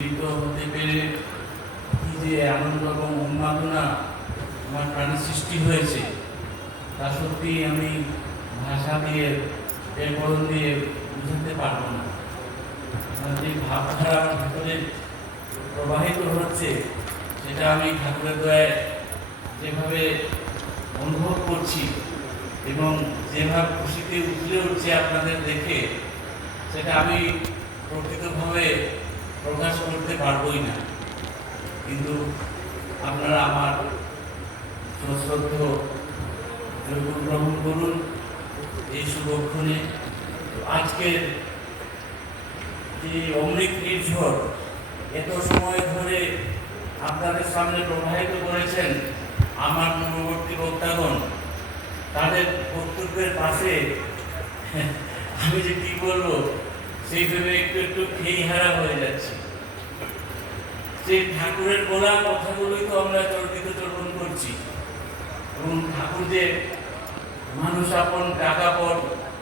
হতে পেরে কি যে আনন্দ এবং উন্মাদনা আমার প্রাণে সৃষ্টি হয়েছে তা সত্যি আমি ভাষা দিয়ে ব্যাকরণ দিয়ে বুঝাতে পারবো না। আমার যে ভাবধারা আমার ভিতরে প্রবাহিত হচ্ছে সেটা আমি ঠাকুরের দয়ায় যেভাবে অনুভব করছি এবং যেভাবে খুশিতে উঠলে উঠছে আপনাদের দেখে, সেটা আমি প্রকৃতভাবে প্রকাশ করতে পারবই না। কিন্তু আপনারা আমার সশ্রদ্ধ গ্রহণ করুন এই শুভক্ষণে। আজকের যে অমৃত নির্ঝর এত সময় ধরে আপনাদের সামনে প্রবাহিত করেছেন আমার পূর্ববর্তী বক্তাগণ, তাদের বক্তব্যের পাশে আমি যে কি বলবো সেই ভেবে একটু একটু খেইহারা হয়ে যাচ্ছি। সেই ঠাকুরের বলা কথাগুলোই তো আমরা চর্বিত চর্বণ করছি এবং ঠাকুর যে মানুষ আপন টাকা পর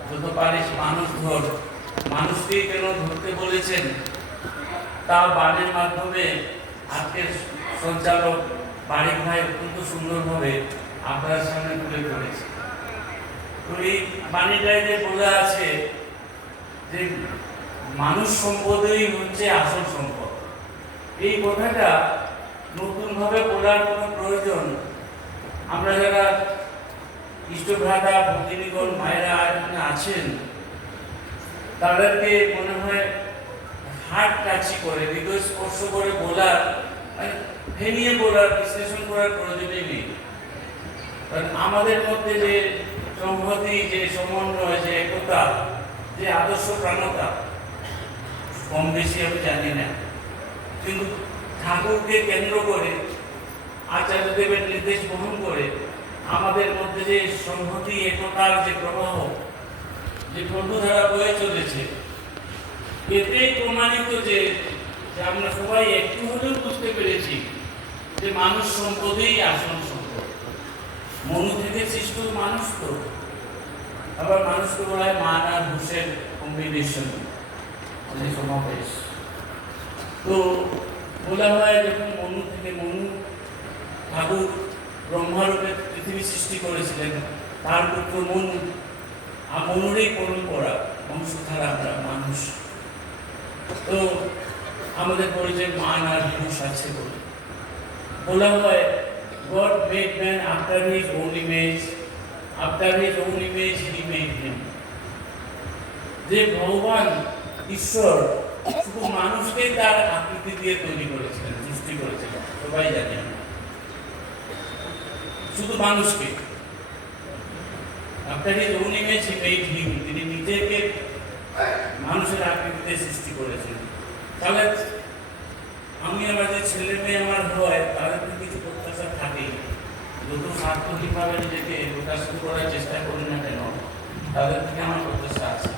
যত পারিস মানুষ ধর, মানুষকেই কেন ধরতে বলেছেন তা বাণীর মাধ্যমে আজকের সঞ্চালক বারিক ভাই অত্যন্ত সুন্দরভাবে আপনার সামনে তুলে ধরেছে। তো এই বাণীটায় যে বলা আছে যে মানুষ সম্পদই হচ্ছে আসল সম্পদ, এই কথাটা নতুনভাবে বলার কোনো প্রয়োজন আমরা যারা ইষ্টভ্রাতা ভক্তিনিগণ মায়েরা এখানে আছেন তাদেরকে মনে হয় হার্ট টাচি করে, হৃদয় স্পর্শ করে বলার, ভেঙে বলার, বিশ্লেষণ করার প্রয়োজনই নেই। কারণ আমাদের মধ্যে যে সংহতি, যে সমন্বয়, যে একতা, যে আদর্শ প্রাণতা কম বেশি আমি জানি না, কিন্তু ঠাকুরকে কেন্দ্র করে আচার্যদেবের নির্দেশ বহন করে আমাদের মধ্যে যে সংহতি, একতার যে প্রবাহ, যে প্রভুধারা বয়ে চলেছে, এতেই প্রমাণিত যে আমরা সবাই একটু হলেও বুঝতে পেরেছি যে মানুষ সম্পদেই আসল সম্পদ। মনু থেকে সৃষ্ট মানুষ, তো আবার মানুষকে বলা হয় মান আর হুঁশের কম্বিনেশন, সমাবেশ। তো বলা হয় যখন মনু থেকে, মনু ঠাকুর ব্রহ্মারূপে পৃথিবী সৃষ্টি করেছিলেন, তার পুত্র মনু, আর মনুরই পরম্পরা বংশধারা আমরা মানুষ। তো আমাদের পরিচয় মান আর হুঁশ আছে বলে বলা হয় God made man after his own image, after his own image he made him. যে ভগবান ঈশ্বর শুধু মানুষকে তার আকৃতি দিয়ে তৈরি করেছিলেন, সৃষ্টি করেছিলেন, সবাই জানি আমরা, শুধু মানুষকে after his own image he made him, তিনি নিজেকে মানুষের আকৃতিতে সৃষ্টি করেছিলেন। তাহলে আমি আমার যে ছেলে মেয়ে আমার হয় তাদের কিছু প্রত্যাশা থাকেই, যত স্বার্থহীনভাবে নিজেকে প্রকাশিত করার চেষ্টা করি না কেন তাদের থেকে আমার প্রত্যাশা আছে।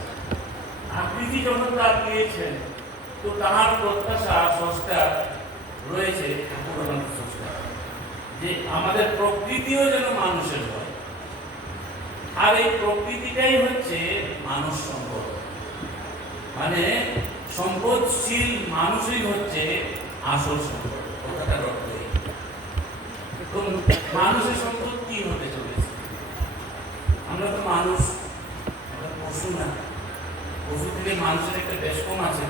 আকৃতি যখন তার পেয়েছেন তো তার প্রত্যাশা সংস্কার রয়েছে, ঠাকুর আমাদের সংস্কার যে আমাদের প্রকৃতিও যেন মানুষের হয়, আর এই প্রকৃতিটাই হচ্ছে মানুষ সম্পদ, মানে সম্পদশীল মানুষই হচ্ছে আসল সম্পদ। কথাটার অর্থ মানুষের সম্পদ কি হতে চলেছে? আমরা তো মানুষ, আমরা পশু না। পশু থেকে মানুষের একটা বেশ কম আছে,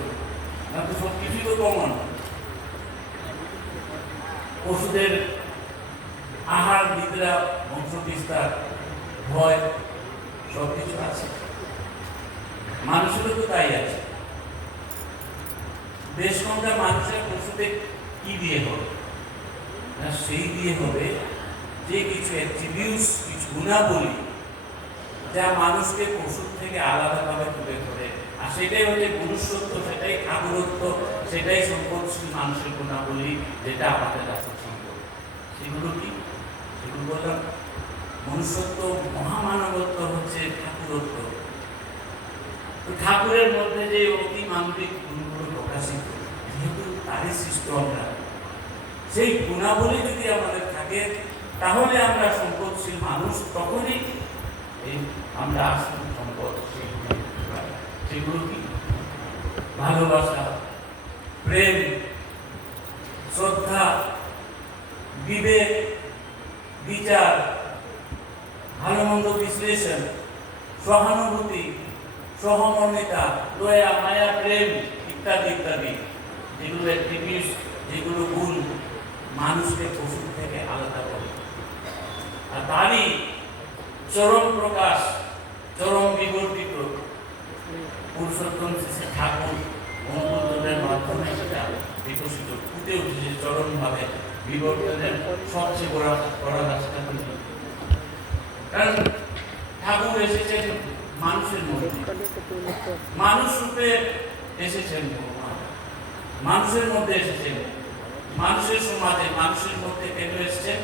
না তো সব কিছুই তো কমন। পশুদের আহার নিদ্রা, বংশ বিস্তার, ভয় সব কিছু আছে, মানুষেরও তো তাই আছে। বেশ কমটা মানুষের পশুতে কি দিয়ে হবে না, সেই দিয়ে হবে যে কিছু অ্যাট্রিবিউটস, কিছু গুণাবলী যা মানুষকে পশুর থেকে আলাদাভাবে তুলে ধরে, আর সেটাই হচ্ছে মনুষ্যত্ব, সেটাই ঠাকুরত্ব, সেটাই সম্পদশীল মানুষের গুণাবলী, যেটা আমাদের আসল সম্পদ। সেগুলো কি? সেগুলো বললাম মনুষ্যত্ব, মহামানবত্ব হচ্ছে ঠাকুরত্ব। তো ঠাকুরের মধ্যে যে অতি মানবিক গুণগুলো প্রকাশিত, যেহেতু তারই সৃষ্ট আমরা, সেই গুণাবলী যদি আমাদের থাকে তাহলে আমরা সম্পদশীল মানুষ, তখনই আমরা আসল সম্পদ। সেগুলো কি? ভালোবাসা, প্রেম, শ্রদ্ধা, বিবেক, বিচার, ভালো মন্দ বিশ্লেষণ, সহানুভূতি, সহমর্মিতা, দয়া, মায়া, প্রেম ইত্যাদি ইত্যাদি, যেগুলো অ্যাট্রিবিউটস, যেগুলো গুণ মানুষকে পশু থেকে আলাদা করে। আর তারই চরম প্রকাশ, চরম বিবর্তিত পুরুষোত্তম শ্রী ঠাকুর অনুকূলের মাধ্যমে সেটা বিকশিত ফুটে উঠেছে চরমভাবে। বিবর্তনের সবচেয়ে বড় পরাকাষ্ঠা কিন্তু, কারণ ঠাকুর এসেছেন মানুষের মধ্যে, মানুষ রূপে এসেছেন ভগবান, মানুষের মধ্যে এসেছেন, মানুষের সমাজে, মানুষের মধ্যে কেন এসেছেন?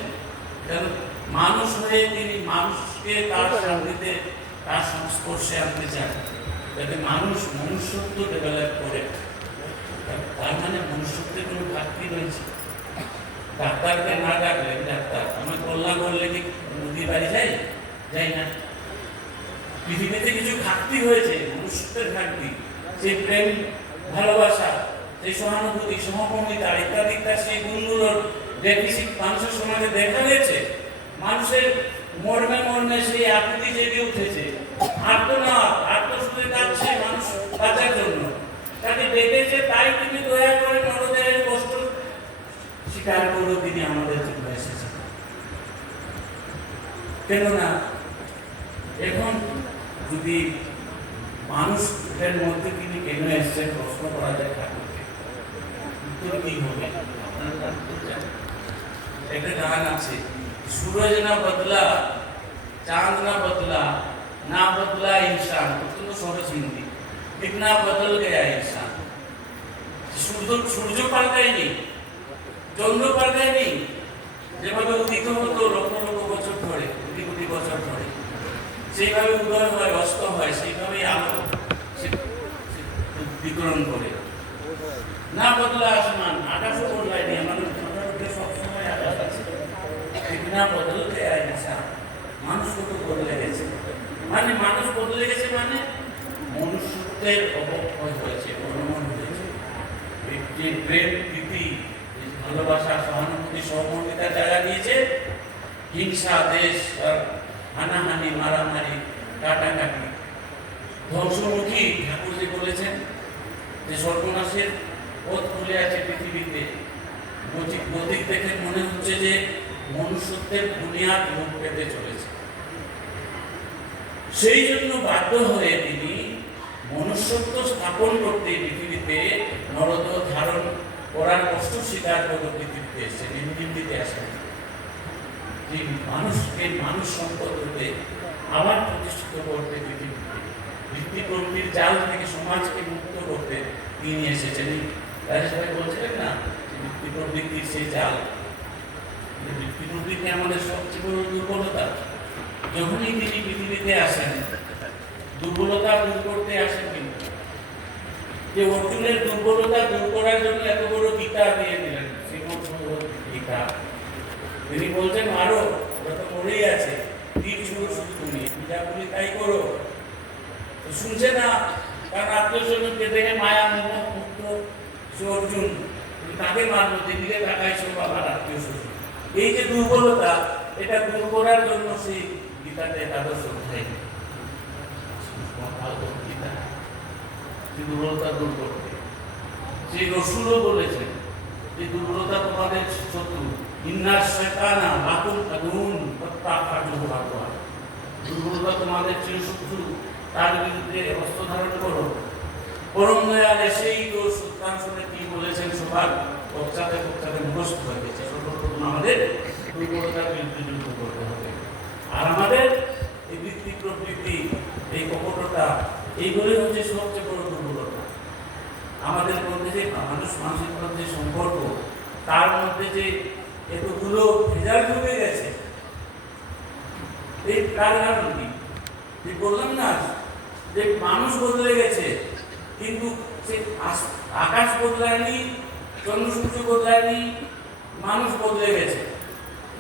কারণ মানুষ হয়ে তিনি মানুষকে তার সান্নিধ্যে, তার সংস্পর্শে আনতে চান, যাতে মানুষ মনুষ্যত্ব ডেভেলপ করে। তার মানে মনুষ্যত্বের কোনো ঘাটতি রয়েছে। ডাক্তারকে না ডাকলে, ডাক্তার আমার কল্যাণ করলে কি নদীর বাড়ি যাই না। পৃথিবীতে কিছু ঘাটতি হয়েছে, মনুষ্যত্বের ঘাটতি, সেই প্রেম, ভালোবাসা, সেই সহানুভূতি, সহমর্মিতা ইত্যাদি ইত্যাদি, সেই গুণগুলোর ডেফিসিট মানুষের সমাজে দেখা গেছে। মানুষের মর্মে মর্মে সেই আকুতি জেগে উঠেছে, আত্মশুদ্ধি কাঁদছে মানুষ বাঁচার জন্য, তাকে ডেকেছে, তাই তিনি দয়া করে নরদেহের কষ্ট স্বীকার করলো, তিনি আমাদের জন্য এসেছেন। কেননা এখন যদি মানুষের মধ্যে তিনি কেন এসেছেন প্রশ্ন করা যায় ঠাকুরকে, উত্তর কি হবে? একটা গান আছে, सूरज ना बदला, चांद ना बदला, ना बदला इंसान। অত্যন্ত সহজ হিন্দি। कितना बदल गया इंसान। সূর্য পাল্টায়নি, চন্দ্র পাল্টায়নি, যেভাবে উদিত হতো লক্ষ লক্ষ বছর ধরে, কোটি কোটি বছর ধরে, সেইভাবে উদয় হয়, অস্ত হয়, সেইভাবেই আলো বিতরণ করে। না বদলা আসমান, আকাশও বদলায়নি, আমাদের সবসময় আকাশ আছে। কিतना বদল गया इंसान। মানুষ কত বদলে গেছে, মানে মানুষ বদলে গেছে, মানে মনুষ্যত্বের অবক্ষয় হয়েছে, অনুমান হয়েছে। যে প্রেম, প্রীতি, ভালোবাসা, সহানুভূতি, সহমর্মিতার জায়গা নিয়েছে হিংসা, দেশ, হানাহানি, মারামারি, কাটাকাটি, ধ্বংসমুখী। ঠাকুর যে বলেছেন যে সর্বনাশের পথ খুলে আছে পৃথিবীতে, গতিক দেখে মনে হচ্ছে যে মনুষ্যত্বের বুনিয়াদ মুখ পেতে চলেছে। সেই জন্য বাধ্য হয়ে তিনি মনুষ্যত্ব স্থাপন করতে পৃথিবীতে নরদেহ ধারণ করার কষ্ট স্বীকার করে পৃথিবীতে এসেছেন, পৃথিবীতে আসেন। মানুষকে মানুষ সম্পদ রূপে আবার প্রতিষ্ঠিত করতে, পৃথিবীতে ভিত্তিপ্রবৃত্তির জাল থেকে সমাজকে মুক্ত করতে তিনি এসেছেন। রাজেশ ভাই বলছিলেন না, ভিত্তিপ্রবৃত্তির সেই জাল, ভিত্তিপ্রবৃত্তি আমাদের সবচেয়ে বড় দুর্বলতা। যখনই তিনি পৃথিবীতে আসেন, দুর্বলতা দূর করতে আসেন, কিন্তু যে অর্জুনের দুর্বলতা দূর করার জন্য এত বড় গীতা দিয়ে দিলেন, শ্রীমদ্ গীতা। তিনি বলছেন মারো, ওরা তো মরেই আছে, তীর ছুড়ো শুধু তুমি, যা বলি তাই করো। শুনছে না, কারণ আত্মীয় স্বজনকে দেখে মায়া মোহ মুক্ত সে অর্জুন, তাকে মারলো, দিদিকে তাকায় সব আমার আত্মীয় স্বজন। এই যে দুর্বলতা, এটা দূর করার জন্য সেই গীতাতে একাদশ অধ্যায়, দুর্বলতা দূর করতে। সেই রসুলও বলেছেন যে দুর্বলতা তোমাদের শত্রু, ইন্নাস শয়তানা লাকুম আদুউন ফাত্তাখিযুহু আদওয়া। দুর্বলতা তোমাদের চিরশত্রু, তার বিরুদ্ধে অস্ত্র ধারণ করো। পরম দয়াল এসেই তো সত্যাংশে কি বলেছেন সবার পশ্চাতে পশ্চাতে মুখস্থ হয়ে গেছে। সর্বপ্রথম আমাদের দুর্বলতার বিরুদ্ধে যুদ্ধ করতে হবে। আর আমাদের এই বৃত্তি প্রবৃত্তি, এই কপটতা, এইগুলি হচ্ছে সবচেয়ে বড় দুর্বলতা। আমাদের মধ্যে যে মানুষের মধ্যে সম্পর্ক, তার মধ্যে যে এতগুলো ভেজাল ঢুকে গেছে, এই তার কারণ কি? বললাম না যে মানুষ বদলে গেছে, কিন্তু সে আকাশ বদলায়নি, চন্দ্র সূর্য বদলায়নি, মানুষ বদলে গেছে।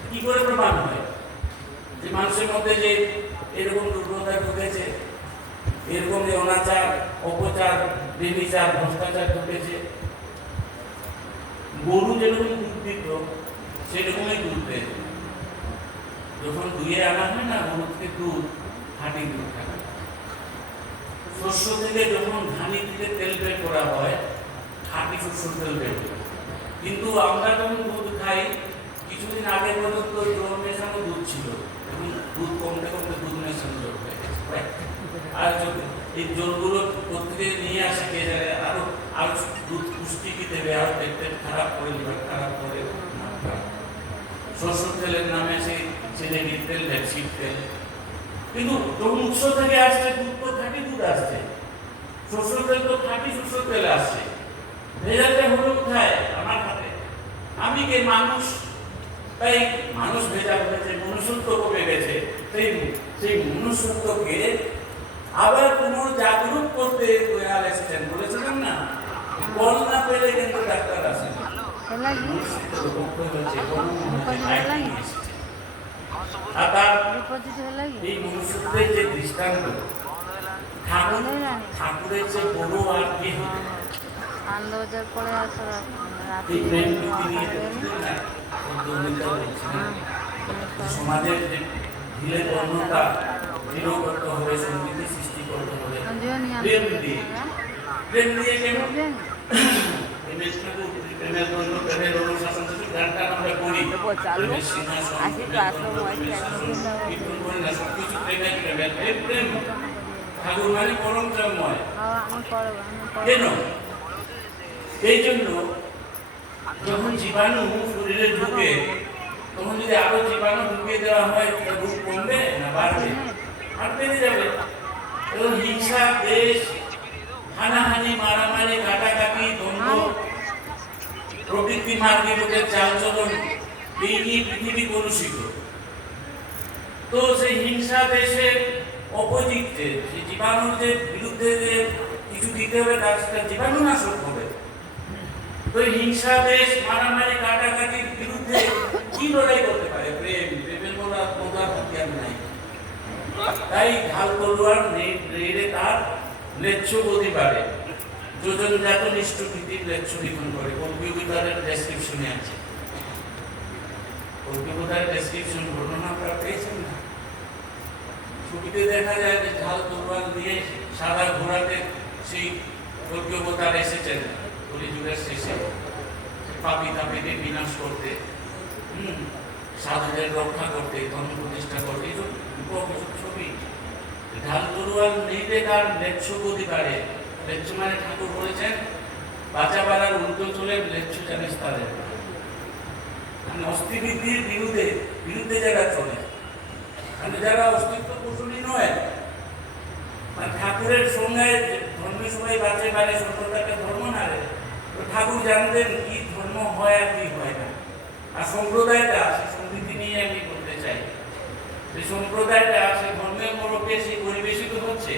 কি করে প্রমাণ হয় যে মানুষের মধ্যে যে এরকম দুর্বলতা ঢুকেছে, এরকম যে অনাচার, অপচার, বেবিচার, ভ্রষ্টাচার ঢুকেছে? গরু যেরকম দুধ দিত সেরকমই দুধ দেয়। যখন দুয়ে আনা হয় না গরু থেকে দুধ, খাঁটি দুধ থাকে। শস্য থেকে যখন ধানি থেকে তেল বের করা হয়, খাঁটি শস্য তেল বের করে। কিন্তু আমরা যখন দুধ খাই, কিছুদিন আগে পর্যন্ত জল মেশানো দুধ ছিল, এখন দুধ কমতে কমতে দুধ মেশানো জল হয়ে গেছে। আর এই জলগুলো প্রত্যেকে নিয়ে আসে কে জানে, আরো আরো দুধ পুষ্টি কি দেবে, আরো পেট খারাপ করে, লিভার খারাপ করে। সরষের তেলের নামে সেই ছেলেটির তেল, রেপসিড তেল। কিন্তু কোন উৎস থেকে আসছে? দুধ তো খাঁটি দুধ আসছে, সরষের তেল তো খাঁটি সরষের তেল আসছে। ভেজালটা হলো কোথায়? আমার হাতে। আমি কে? মানুষ। তাই মানুষ ভেজাল হয়েছে, মনুষ্যত্ব কমে গেছে। সেই মনুষ্যত্বকে আবার পুনর্জাগরুক করতে দয়াল এসেছেন। বলেছিলাম না, বল না পেলে কিন্তু ডাক্তার আসেন। আর তার এই মনুষ্যত্বের যে দৃষ্টান্ত, ঠাকুরের যে বড় আর কি হবে সমাজের যে ঢিলে বর্ণতা দৃঢ় করতে হবে, সংগীতি সৃষ্টি করতে হবে প্রেম দিয়ে। প্রেম দিয়ে কেন? প্রেমের জন্য প্রেমের অনুশাসন গানটা আমরা করি, প্রেমের সিংহাসন, কীর্তন করি না, সবকিছু প্রেমের প্রেমের প্রেম প্রেম। ঠাকুর মানে পরম প্রেমময়। কেন? এই জন্য যখন জীবাণু শরীরে ঢুকে, তখন যদি আরো জীবাণু ঢুকিয়ে দেওয়া হয়, রোগ কমবে না বাড়বে? আর বেড়ে যাবে। এবং হিংসা, দেশ, হানাহানি, মারামারি, কাটাকাটি, দ্বন্দ্ব, প্রকৃতি মার্গী লোকের চালচলন, এই নিয়ে পৃথিবী কলুষিত। তো সেই হিংসা, দেশের অপোজিটে, সেই জীবাণুর যে বিরুদ্ধে যে কিছু দিতে হবে, তার সেটা জীবাণু নাশক হবে। তো হিংসা, দেশ, মারামারি, কাটাকাটির বিরুদ্ধে কি লড়াই করতে পারে? প্রেম। প্রেমের মজার হাতিয়ার নাই। তাই ঢাল তলোয়ার নেড়ে তার ম্লেচ্ছ গতি বাড়ে, যোজনজাত নিষ্ঠ ভীতির ম্লেচ্ছ লিখন করে। কল্পিতারের ডেসক্রিপশনে আছে, কল্পিতারের ডেসক্রিপশন ঘটনা আপনারা পেয়েছেন না? ছবিতে দেখা যায় যে ঢাল তলোয়ার দিয়ে সাদা ঘোড়াতে সেই কল্পিতার এসেছেন কলিযুগের শেষে, পাপী তাপীদের বিনাশ করতে, সাধুদের রক্ষা করতে, ধর্ম প্রতিষ্ঠা করতে। এই ছবি ঢাল তলোয়ার নেইতে তার ম্লেচ্ছ গতি বাড়ে। ম্লেচ্ছ মানে ঠাকুর বলেছেন বাঁচা বাড়ার উল্টো চলে ম্লেচ্ছ জানিস তাদের, মানে অস্থিবৃদ্ধির বিরুদ্ধে যারা চলে, মানে যারা অস্তিত্ব পোষণী নয়। মানে ঠাকুরের সঙ্গে ধর্মের সবাই বাঁচে বাড়ে, সভ্যতাকে ধর্ম নাড়ে। ঠাকুর জানতেন কি ধর্ম হয় আর কি হয় না। আর সম্প্রদায়টা, সেই সংগীতি নিয়ে আমি বলতে চাই, সেই সম্প্রদায়টা সেই ধর্মের মোড়কে সেই পরিবেশিত হচ্ছে,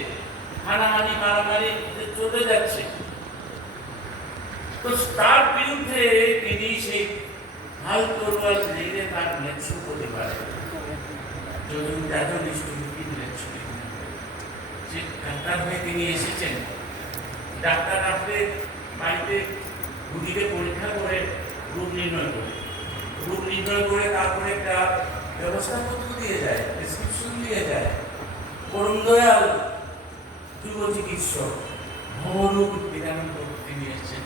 হানাহানি, মারামারি চলে যাচ্ছে। তো তার বিরুদ্ধে তিনি সেই ঢাল তলোয়ার নিয়ে তার ম্লেচ্ছ করতে পারে। যদি জাত নিষ্ঠ ম্লেচ্ছ, যে ডাক্তার হয়ে তিনি এসেছেন। ডাক্তার আসলে বাড়িতে রুগীকে পরীক্ষা করে রোগ নির্ণয় করে তারপরে একটা ব্যবস্থাপত্র দিয়ে যায়, প্রেসক্রিপশন দিয়ে যায়। পরম দয়াল যুব চিকিৎসক ভবরোগ নিদান করতে তিনি এসেছেন।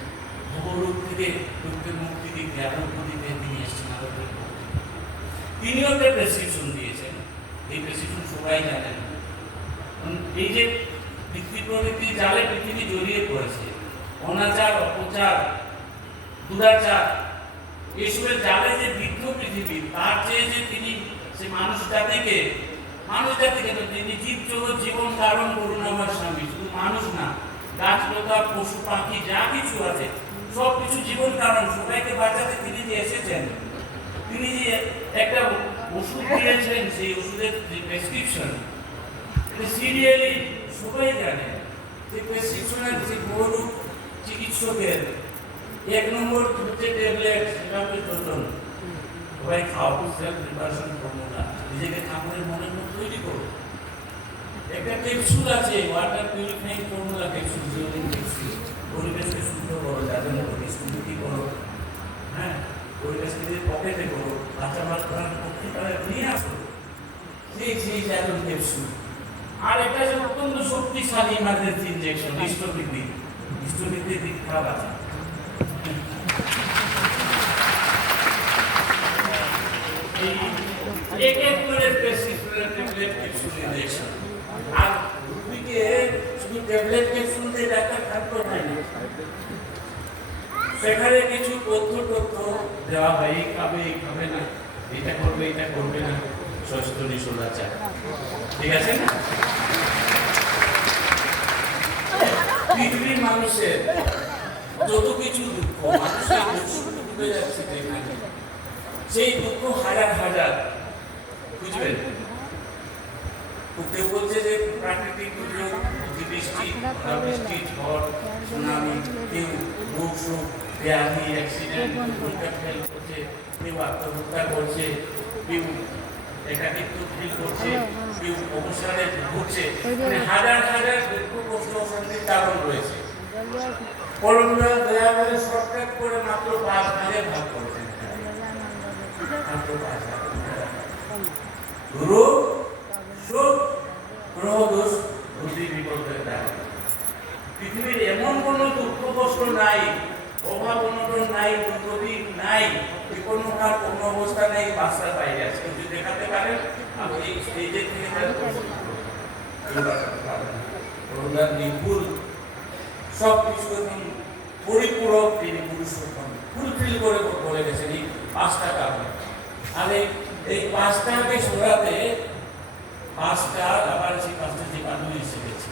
ভবরোগ থেকে লোককে মুক্তি দিতে, আরোগ্য দিতে তিনি এসেছেন। তিনিও একটা প্রেসক্রিপশন দিয়েছেন। এই প্রেসক্রিপশন সবাই জানেন। এই যে বৃত্তি প্রবৃত্তি জালে পৃথিবী জড়িয়ে পড়েছে, অনাচার, অপচার, দুরাচার, এসবের জালে যে বিদ্ধ পৃথিবী, তার চেয়ে যে তিনি সে মানুষ জাতিকে তিনি জীব জগৎ জীবন ধারণ করুন আমার স্বামী। শুধু মানুষ না, গাছ লতা, পশু পাখি যা কিছু আছে সব কিছু জীবন কারণ, সবাইকে বাঁচাতে তিনি যে এসেছেন। তিনি যে একটা ওষুধ দিয়েছেন, সেই ওষুধের যে প্রেসক্রিপশন সিরিয়ালি সবাই জানে। যে প্রেসক্রিপশনের যে বড় চিকিৎসকের 1 নম্বর হচ্ছে ট্যাবলেট, সেটা হচ্ছে যোজন। সবাই খাও, সেলফ প্রিপারেশন ফর্মুলা, নিজেকে ঠাকুরের মনের মতো তৈরি করো। একটা ক্যাপসুল আছে, ওয়াটার পিউরিফাইং ফর্মুলা ক্যাপসুল, জিওলিন ক্যাপসুল, পরিবেশকে শুদ্ধ করো, যাদের মতো বিস্মৃতি করো। ওই গাছকে যদি পকেটে করো কাঁচা মাল করার পক্ষে তাহলে নিয়ে আসো সেই জাতীয় ক্যাপসুল। আর এটা হচ্ছে অত্যন্ত শক্তিশালী ইমার্জেন্সি ইনজেকশন, হিস্টোভিত্তিক দিক খারাপ আছে। এক এক করে ট্যাবলেট ক্যাপসুল ইনজেকশন। আর রোগীকে শুধু ট্যাবলেট ক্যাপসুল দিয়ে ডাক্তার থাকতে হয় না, সেখানে কিছু তথ্য দেওয়া হয়, এই খাবে না, এটা করবে না, স্বাস্থ্য নিষেধাজ্ঞা, ঠিক আছে না? পৃথিবীর মানুষের যত কিছু দুঃখ মানুষের ডুবে যাচ্ছে যেখানে, সেই দুঃখ হাজার বুঝবেন। কেউ বলছে যে প্রাকৃতিক দুর্যোগ, বৃষ্টি, ঝড়, সুনামি, কেউ রোগ শোক, ব্যাধি, অ্যাক্সিডেন্ট, ফেল করছে, কেউ আত্মহত্যা করছে, কেউ একাকিত্ব ফিল করছে, কেউ অবসরে ভুগছে, মানে হাজার দুঃখ কষ্ট অশান্তির কারণ রয়েছে। করোনা দয়া করে শর্টকাট করে মাত্র 5 ভাগে ভাগ করেছেন। রোগ, শোক, গ্রহ দোষ, বুদ্ধি বিকল্পের দায়। পৃথিবীর এমন কোনো দুঃখ কষ্ট নাই, অভাব অনটন নাই, দুর্গতি নাই, বিপন্নতার কোনো অবস্থা নেই, বাচ্চার বাইরে আছে। যদি দেখাতে পারেন আপনি এই স্টেজে থেকে করোনার নির্ভুল সব কিছু এবং পরিপূরক তিনি পুরুষোত্তম ফুলফিল করে বলে গেছেন এই 5টা কারণ। আর এই 5টাকে সরাতে 5টা আবার সেই 5টা জীবাণু এসে গেছে।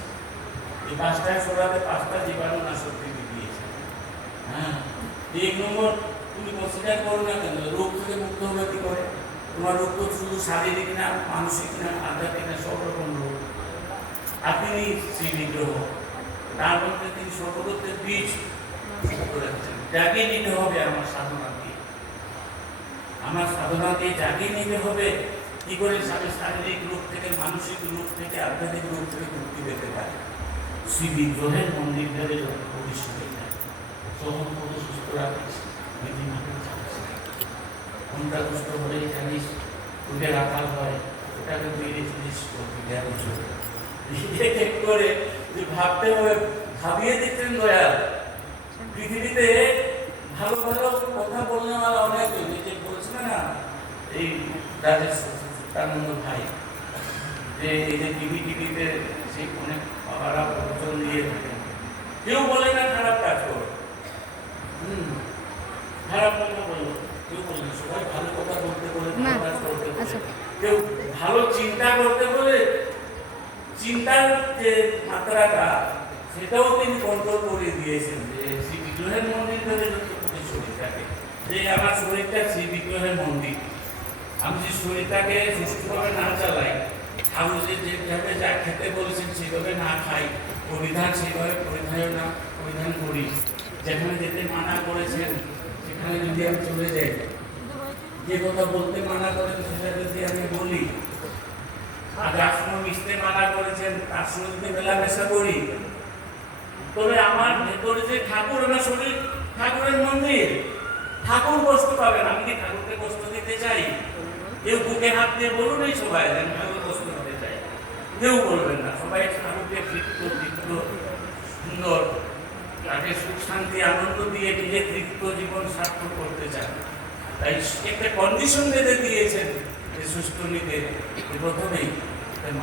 এই 5টায় সরাতে 5টা জীবাণু নাশক থেকে দিয়েছে। হ্যাঁ, 1 নম্বর তুমি কনসিডার করো না কেন, রোগ থেকে মুক্ত হবে কি করে? তোমার রোগ তো শুধু শারীরিক না, মানসিক না, আধ্যাত্মিক না, সব রকম রোগ। আপনি সেই বিগ্রহ, তার মধ্যে তিনি সর্বদত্তের বীজ জাগিয়ে নিতে হবে। আমার সাধনা দিয়ে জাগিয়ে নিতে হবে। কি করে শারীরিক রোগ থেকে, মানসিক রোগ থেকে, আধ্যাত্মিক রোগ থেকে মুক্তি পেতে পারে? শ্রী বিগ্রহের মন্দির ধরে প্রতিষ্ঠিত হয়। তখন কত সুস্থ রাখিস, কোনটা দুষ্ট হলেই জানিস, ওকে রাখাল হয়, ওটাকে মেরে চলিস করে যে ভাবতে হবে, ভাবিয়ে দিচ্ছেন দয়াল। পৃথিবীতে ভালো কথা বললে আমার অনেক যে বলছিল না এই রাজেশ সত্যানন্দ ভাই, যে এই যে টিভিতে সেই অনেক বাবারা প্রবচন দিয়ে থাকে, কেউ বলে না খারাপ কাজ করো, খারাপ কথা বললো, কেউ বলে না, সবাই ভালো কথা বলতে বলে, ভালো কাজ করতে বলে, কেউ ভালো চিন্তা করতে বলে, চিন্তার যে মাত্রাটা সেটাও তিনি কন্ট্রোল করে দিয়েছেন। যে শ্রী বিগ্রহের মন্দির ধরে যত শরীরটাকে, যে আমার শরীরটা শ্রী বিগ্রহের মন্দির, আমি যে শরীরটাকে সুস্থভাবে না চালাই, ঠাকুর যেভাবে যা খেতে বলেছেন সেভাবে না খাই, পরিধান সেভাবে পরিধান করি, যেখানে যেতে মানা করেছেন সেখানে যদি আমি চলে যাই, যে কথা বলতে মানা করেছেন সেটা যদি আমি বলি, আর যার সঙ্গে মিশতে মানা করেছেন তার সঙ্গে যদি মেলামেশা করি, তবে আমার ভেতরে যে ঠাকুর, আমার শরীর ঠাকুরের মন্দির, ঠাকুর কষ্ট পাবেন। আমি কি ঠাকুরকে কষ্ট দিতে চাই? কেউ বুকে হাত দিয়ে বলুন এই সবাই যে আমি ঠাকুর কষ্ট দিতে চাই, কেউ বলবেন না। সবাই ঠাকুরকে তৃপ্ত সুন্দর, তাকে সুখ শান্তি আনন্দ দিয়ে নিজের তৃপ্ত জীবন সার্থক করতে চান। তাই একটা কন্ডিশন বেঁধে দিয়েছেন যে সুস্থ নিতে প্রথমেই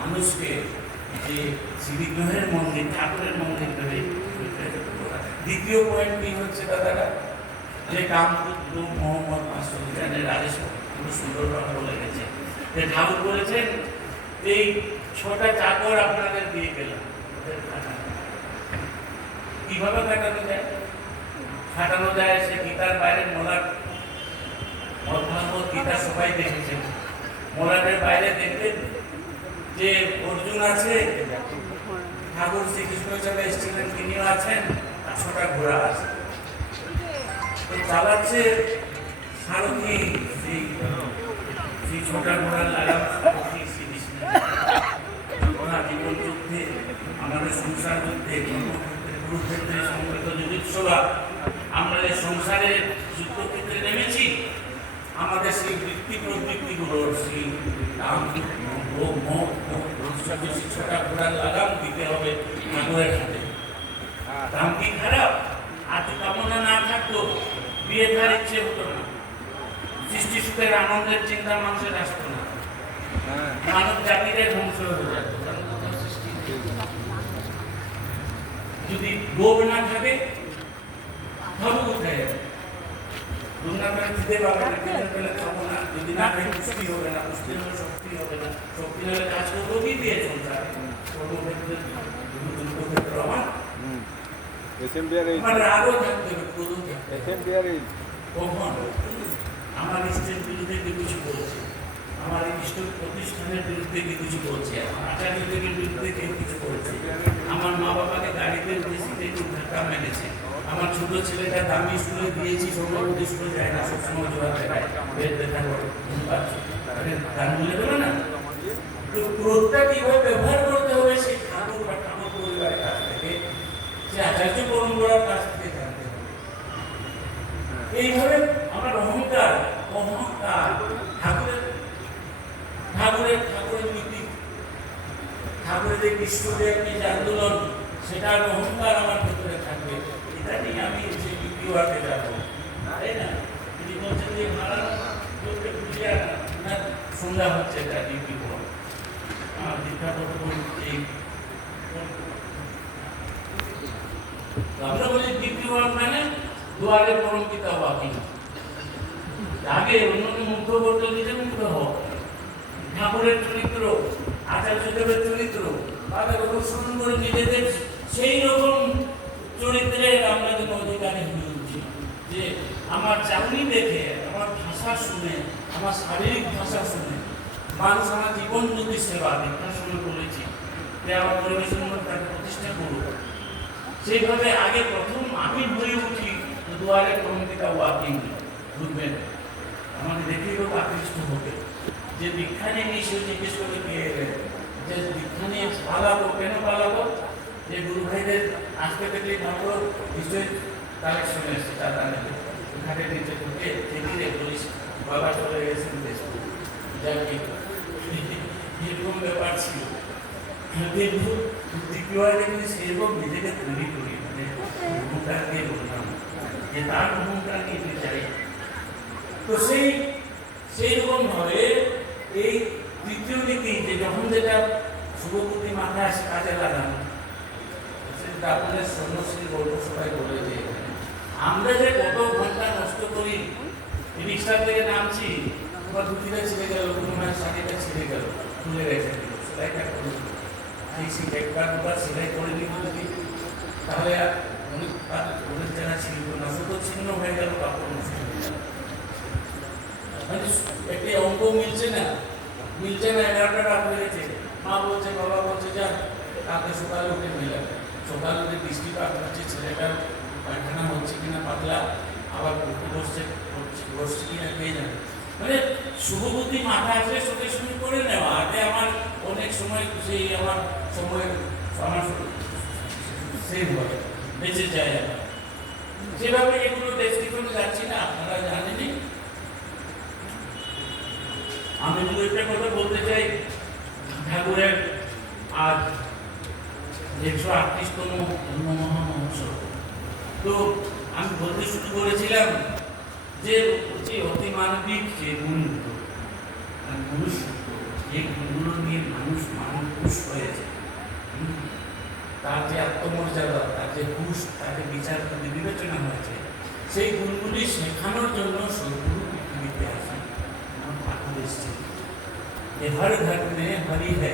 মানুষকে যে শ্রীবিগ্রহের মন্দির, ঠাকুরের মন্দির ধরে। দ্বিতীয় পয়েন্ট কি হচ্ছে দাদারা, যে কামপুত্র মোহাম্মদ মাসুদের রাজেশ খুব সুন্দরভাবে বলে গেছে যে ঠাকুর বলেছেন এই 6টা চাকর আপনাদের দিয়ে গেলাম, কিভাবে খাটানো যায় সে গীতার বাইরে মলাট, গীতা সবাই দেখেছেন, মলাটের বাইরে দেখবেন যে অর্জুন আছে, ঠাকুর শ্রীকৃষ্ণ হিসাবে এসেছিলেন তিনিও আছেন, আর 6টা ঘোড়া আছে, তো চালাচ্ছে সারথি সেই 6টা ঘোড়ার লাগাম শ্রীকৃষ্ণ। ওরা জীবন যুদ্ধে, আমাদের সংসার যুদ্ধে, কর্মক্ষেত্রে, কুরুক্ষেত্রে সংগঠিত যুদ্ধসভা, আমরা যে সংসারের যুদ্ধক্ষেত্রে নেমেছি মূর্তিগুলোর সেই নাম ছটা ঘোড়ার লাগাম দিতে হবে ঠাকুরের হাতে। দাম কি খারাপ? আর কামনা না থাকতো বিয়ে থার ইচ্ছে হতো না, সৃষ্টি সুখের আনন্দের চিন্তা মানুষের আসতো না, মানব জাতির ধ্বংস হয়ে যেত। যদি লোভ না থাকে ভাবু কোথায় দিতে পারবে না, খেতে পেলে খাবো না, যদি না খাই পুষ্টি হবে না, পুষ্টি হলে শক্তি হবে না, শক্তি হলে কাজ করবো কি দিয়ে সংসার কর্মক্ষেত্রে আমার রাগও থাকতে হবে, ক্রোধও থাকতে হবে। কখন আমার ইষ্টের বিরুদ্ধে কিছু বলছে, আমার ইষ্ট প্রতিষ্ঠানের বিরুদ্ধে কিছু বলছে, আমার আচার্যদের বিরুদ্ধে কেউ কিছু বলছে, আমার মা বাবাকে গাড়িতে উঠেছি ধাক্কা মেরেছে, আমার ছোট ছেলেটা দামি স্কুলে দিয়েছি, সম্ভবত স্কুলে যায় না, সবসময় জোড়া দেখায় গান বলে দেবে না। তো ক্রোধটা কিভাবে ব্যবহার করতে হবে সেই ঠাকুর বা ঠাকুর পরিবারের কাছ থেকে, সে আচার্য পরম্পরার কাছ থেকে জানতে হবে। এইভাবে আমার অহংকার ঠাকুরের নীতি, ঠাকুরের যে বিশ্বদেব যে আন্দোলন, সেটার অহংকার আমার ভেতরে থাকবে। এটা নিয়ে আমি যে বিপিওয়াকে যাবো, তাই না? তিনি বলছেন যে ভাড়া করতে না সন্ধ্যা হচ্ছে, এটা বিপিওয়া আমার দীক্ষাপত্র এই আমরা বলি বিপিওয়া মানে দুয়ারে পরম পিতা ওয়াকিং। আগে অন্যকে মুগ্ধ করতে নিজে মুগ্ধ হোক। ঠাকুরের চরিত্র, আচার্যদেবের চরিত্র, তাদের অনুসরণ করে নিজেদের সেই রকম চরিত্রের আমরা যেন অধিকারী হয়ে উঠি, যে আমার চাকরি দেখে, আমার ভাষা শুনে, আমার শারীরিক ভাষা শুনে মানুষ আমার জীবন যদি সেবা দীক্ষার সময় বলেছি যে আমার পরিবেশের মধ্যে তাকে প্রতিষ্ঠা করব, সেইভাবে আগে প্রথম আমি হয়ে উঠি দুয়ারে পরমিতা ওয়াকিং ঘুরবেন, আমাকে দেখে লোক আকৃষ্ট হবে। যে দীক্ষা নিয়ে নিশ্চয় জিজ্ঞেস করে দিয়ে এলেন যে দীক্ষা নিয়ে পালাবো, কেন পালাবো? যে গুরু ভাইদের আসতে দেখলে ভাবো নিশ্চয়ই কালেকশনে এসছে, চাঁদা নেবে, ঘাটের নিচে ঢুকে থেকে পুলিশ বাবা চলে গেছেন দেশ, যাকে এরকম ব্যাপার ছিল। কিন্তু দ্বিতীয় কিন্তু সেরকম নিজেকে তৈরি করি, মানে অহংকার দিয়ে বললাম যে তার অহংকার নিতে চাই। তো সেই রকম ভাবে এই তৃতীয় নীতি যে যখন যেটা শুভবুদ্ধি মাথায় আসে কাজে লাগানো, সেটা আপনাদের সন্ন্যাসী গল্প সবাই বলে যে আমরা যে কত ঘন্টা নষ্ট করি, রিক্সা থেকে নামছি, তোমার ধুতিটা ছিঁড়ে গেল, তোমার শাড়িটা ছিঁড়ে গেল, খুলে রেখে দিল, সেলাইটা করে দিল, সেই একবার দুবার সেলাই করে দিল যদি, তাহলে আর অনেক জায়গা ছিঁড়ল না, শুধু ছিন্ন হয়ে গেল, কাপড় নষ্ট হয়ে গেল। মানে একটি অঙ্ক মিলছে না, 11টা রাত হয়ে গেছে, মা বলছে, বাবা বলছে যা কালকে সকালে উঠে মিলাবে, সকালে উঠে বৃষ্টিপাত হচ্ছে, ছেলেটার পায়খানা হচ্ছে কিনা পাতলা, আবার পড়তে বসছে কিনা কে জানে। মানে শুভবুদ্ধি মাথা আসলে সঙ্গে সঙ্গে করে নেওয়া। আগে আমার অনেক সময় সেই আমার সময়ের সেভ হয়, বেঁচে যায় আমার। যেভাবে এগুলো ডেসক্রিপশনে যাচ্ছি না, আপনারা জানেনই। আমি শুধু একটা কথা বলতে চাই, ঠাকুরের আজ 138তম মহামহোৎসব। তো আমি বলতে শুরু করেছিলাম যে অতি মানবিক যে গুণগুলো, মনুষ্য যে গুণগুলো নিয়ে মানুষ হয়েছে, তার যে আত্মমর্যাদা, তার যে হুশ, তাকে বিচার করে বিবেচনা হয়েছে, সেই গুণগুলি শেখানোর জন্য সদ্গুরু পৃথিবীতে আসেন। ঠাকুর এসছে, हर घर में हरि है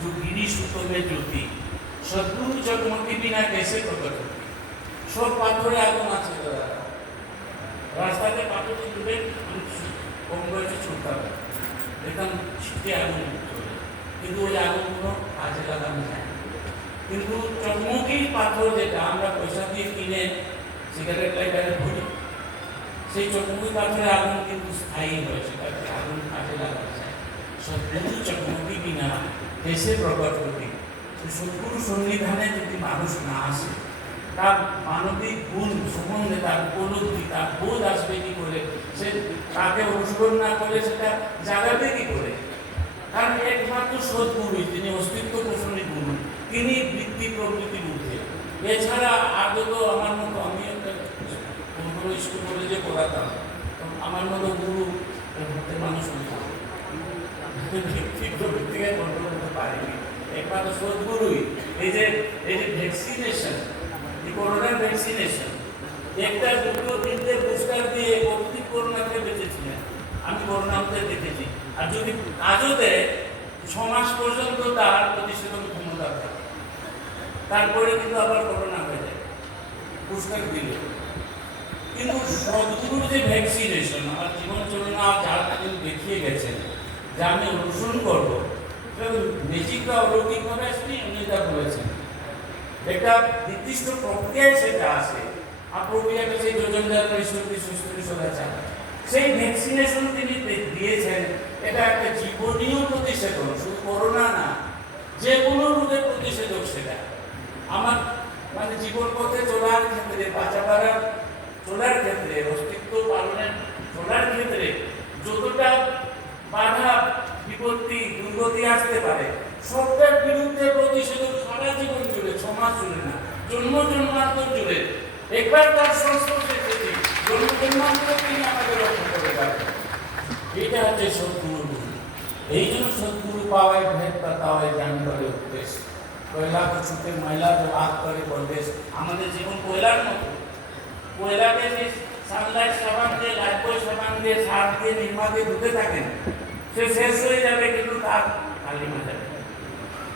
जो गिरी सूतो में ज्योति, सद्गुरु जगमगी बिना कैसे प्रकट होती। সব পাথরে আগুন আছে, রাস্তাতে পাথর তুলবে, কম বয়সে ছুটতাম, দেখতাম ছিটকে আগুন চলে, কিন্তু ওই আগুনগুলো কাজে লাগানো যায়। কিন্তু চকমকি পাথর যেটা আমরা পয়সা দিয়ে কিনে সিগারেট লাইটারে ভরি, সেই চকমকি পাথরে আগুন কিন্তু স্থায়ী হয়, সেটাকে আগুন কাজে লাগানো যায়। সদ্গুরু চকমকি বিনা দেশে প্রকট হতে, সদ্গুরু সন্নিধানে যদি মানুষ না আসে, তার মানবিক গুণ সম্বন্ধে তার উপলব্ধি, তার বোধ আসবে কি করে? সে তাকে অনুসরণ না করে সেটা জাগাবে কি করে? কারণ একমাত্র সদ্গুরুই, তিনি অস্তিত্ব পোষণী গুরু, তিনি বৃত্তি প্রবৃত্তি বুঝে। এছাড়া আর যত আমার মতো, আমি একটা স্কুল কলেজে পড়াতাম, আমার মতো গুরু হাতে মানুষ বৃত্তি প্রবৃত্তিকে কন্ট্রোল করতে পারেনি, একমাত্র সদ্গুরুই। এই যে ভ্যাকসিনেশন, করোনার ভ্যাকসিনেশন, একটা দুটো তিনটে বুস্টার দিয়ে কতদিন করোনাকে বেঁচেছিলেন, আমি করোনাতে দেখেছি। আর যদি কাজও দেয় 6 মাস পর্যন্ত তার প্রতিষেধক ক্ষমতা থাকে, তারপরে কিন্তু আবার করোনা হয়ে যায় বুস্টার দিলে। কিন্তু সদ্গুরুর যে ভ্যাকসিনেশন, আমার জীবন চলনা যার কিন্তু দেখিয়ে গেছেন, যা আমি অনুসরণ করবো, ম্যাজিক বা অলৌকিকভাবে আসলে উনি তা বলেছেন। একটা নির্দিষ্ট প্রক্রিয়ায় সেটা আসে, আর প্রক্রিয়াটা সেই যোজন যাত্রা ঈশ্বরী সুস্থির সদাচার, সেই ভ্যাকসিনেশন তিনি দিয়েছেন। এটা একটা জীবনীয় প্রতিষেধক, শুধু করোনা না, যে কোনো রোগের প্রতিষেধক সেটা। আমার মানে জীবন পথে চলার ক্ষেত্রে, বাঁচা বাড়া চলার ক্ষেত্রে, অস্তিত্ব পালনের চলার ক্ষেত্রে যতটা বাধা বিপত্তি দুর্গতি আসতে পারে, সবটার বিরুদ্ধে প্রতিষেধক সারা জীবন জুড়ে, 6 মাস জুড়ে না, জন্ম জন্মান্তর জুড়ে। একবার তার সংস্পর্শে এসেছি, জন্ম জন্মান্তর তিনি আমাদের রক্ষা করে পারবেন। এটা হচ্ছে সদ্গুরু গুরু। এই জন্য সদ্গুরু পাওয়ায় ভেদ পাওয়ায় জ্ঞান করে উপদেশ, কয়লা ছুটে ময়লা তো আগ করে বলদেশ। আমাদের জীবন কয়লার মতো, কয়লাকে যে সানলাইট সাবান দিয়ে, লাইফবয় সাবান দিয়ে, সার দিয়ে, নির্মা দিয়ে ধুতে থাকেন, সে শেষ হয়ে যাবে, কিন্তু তার কালিমা যাবে।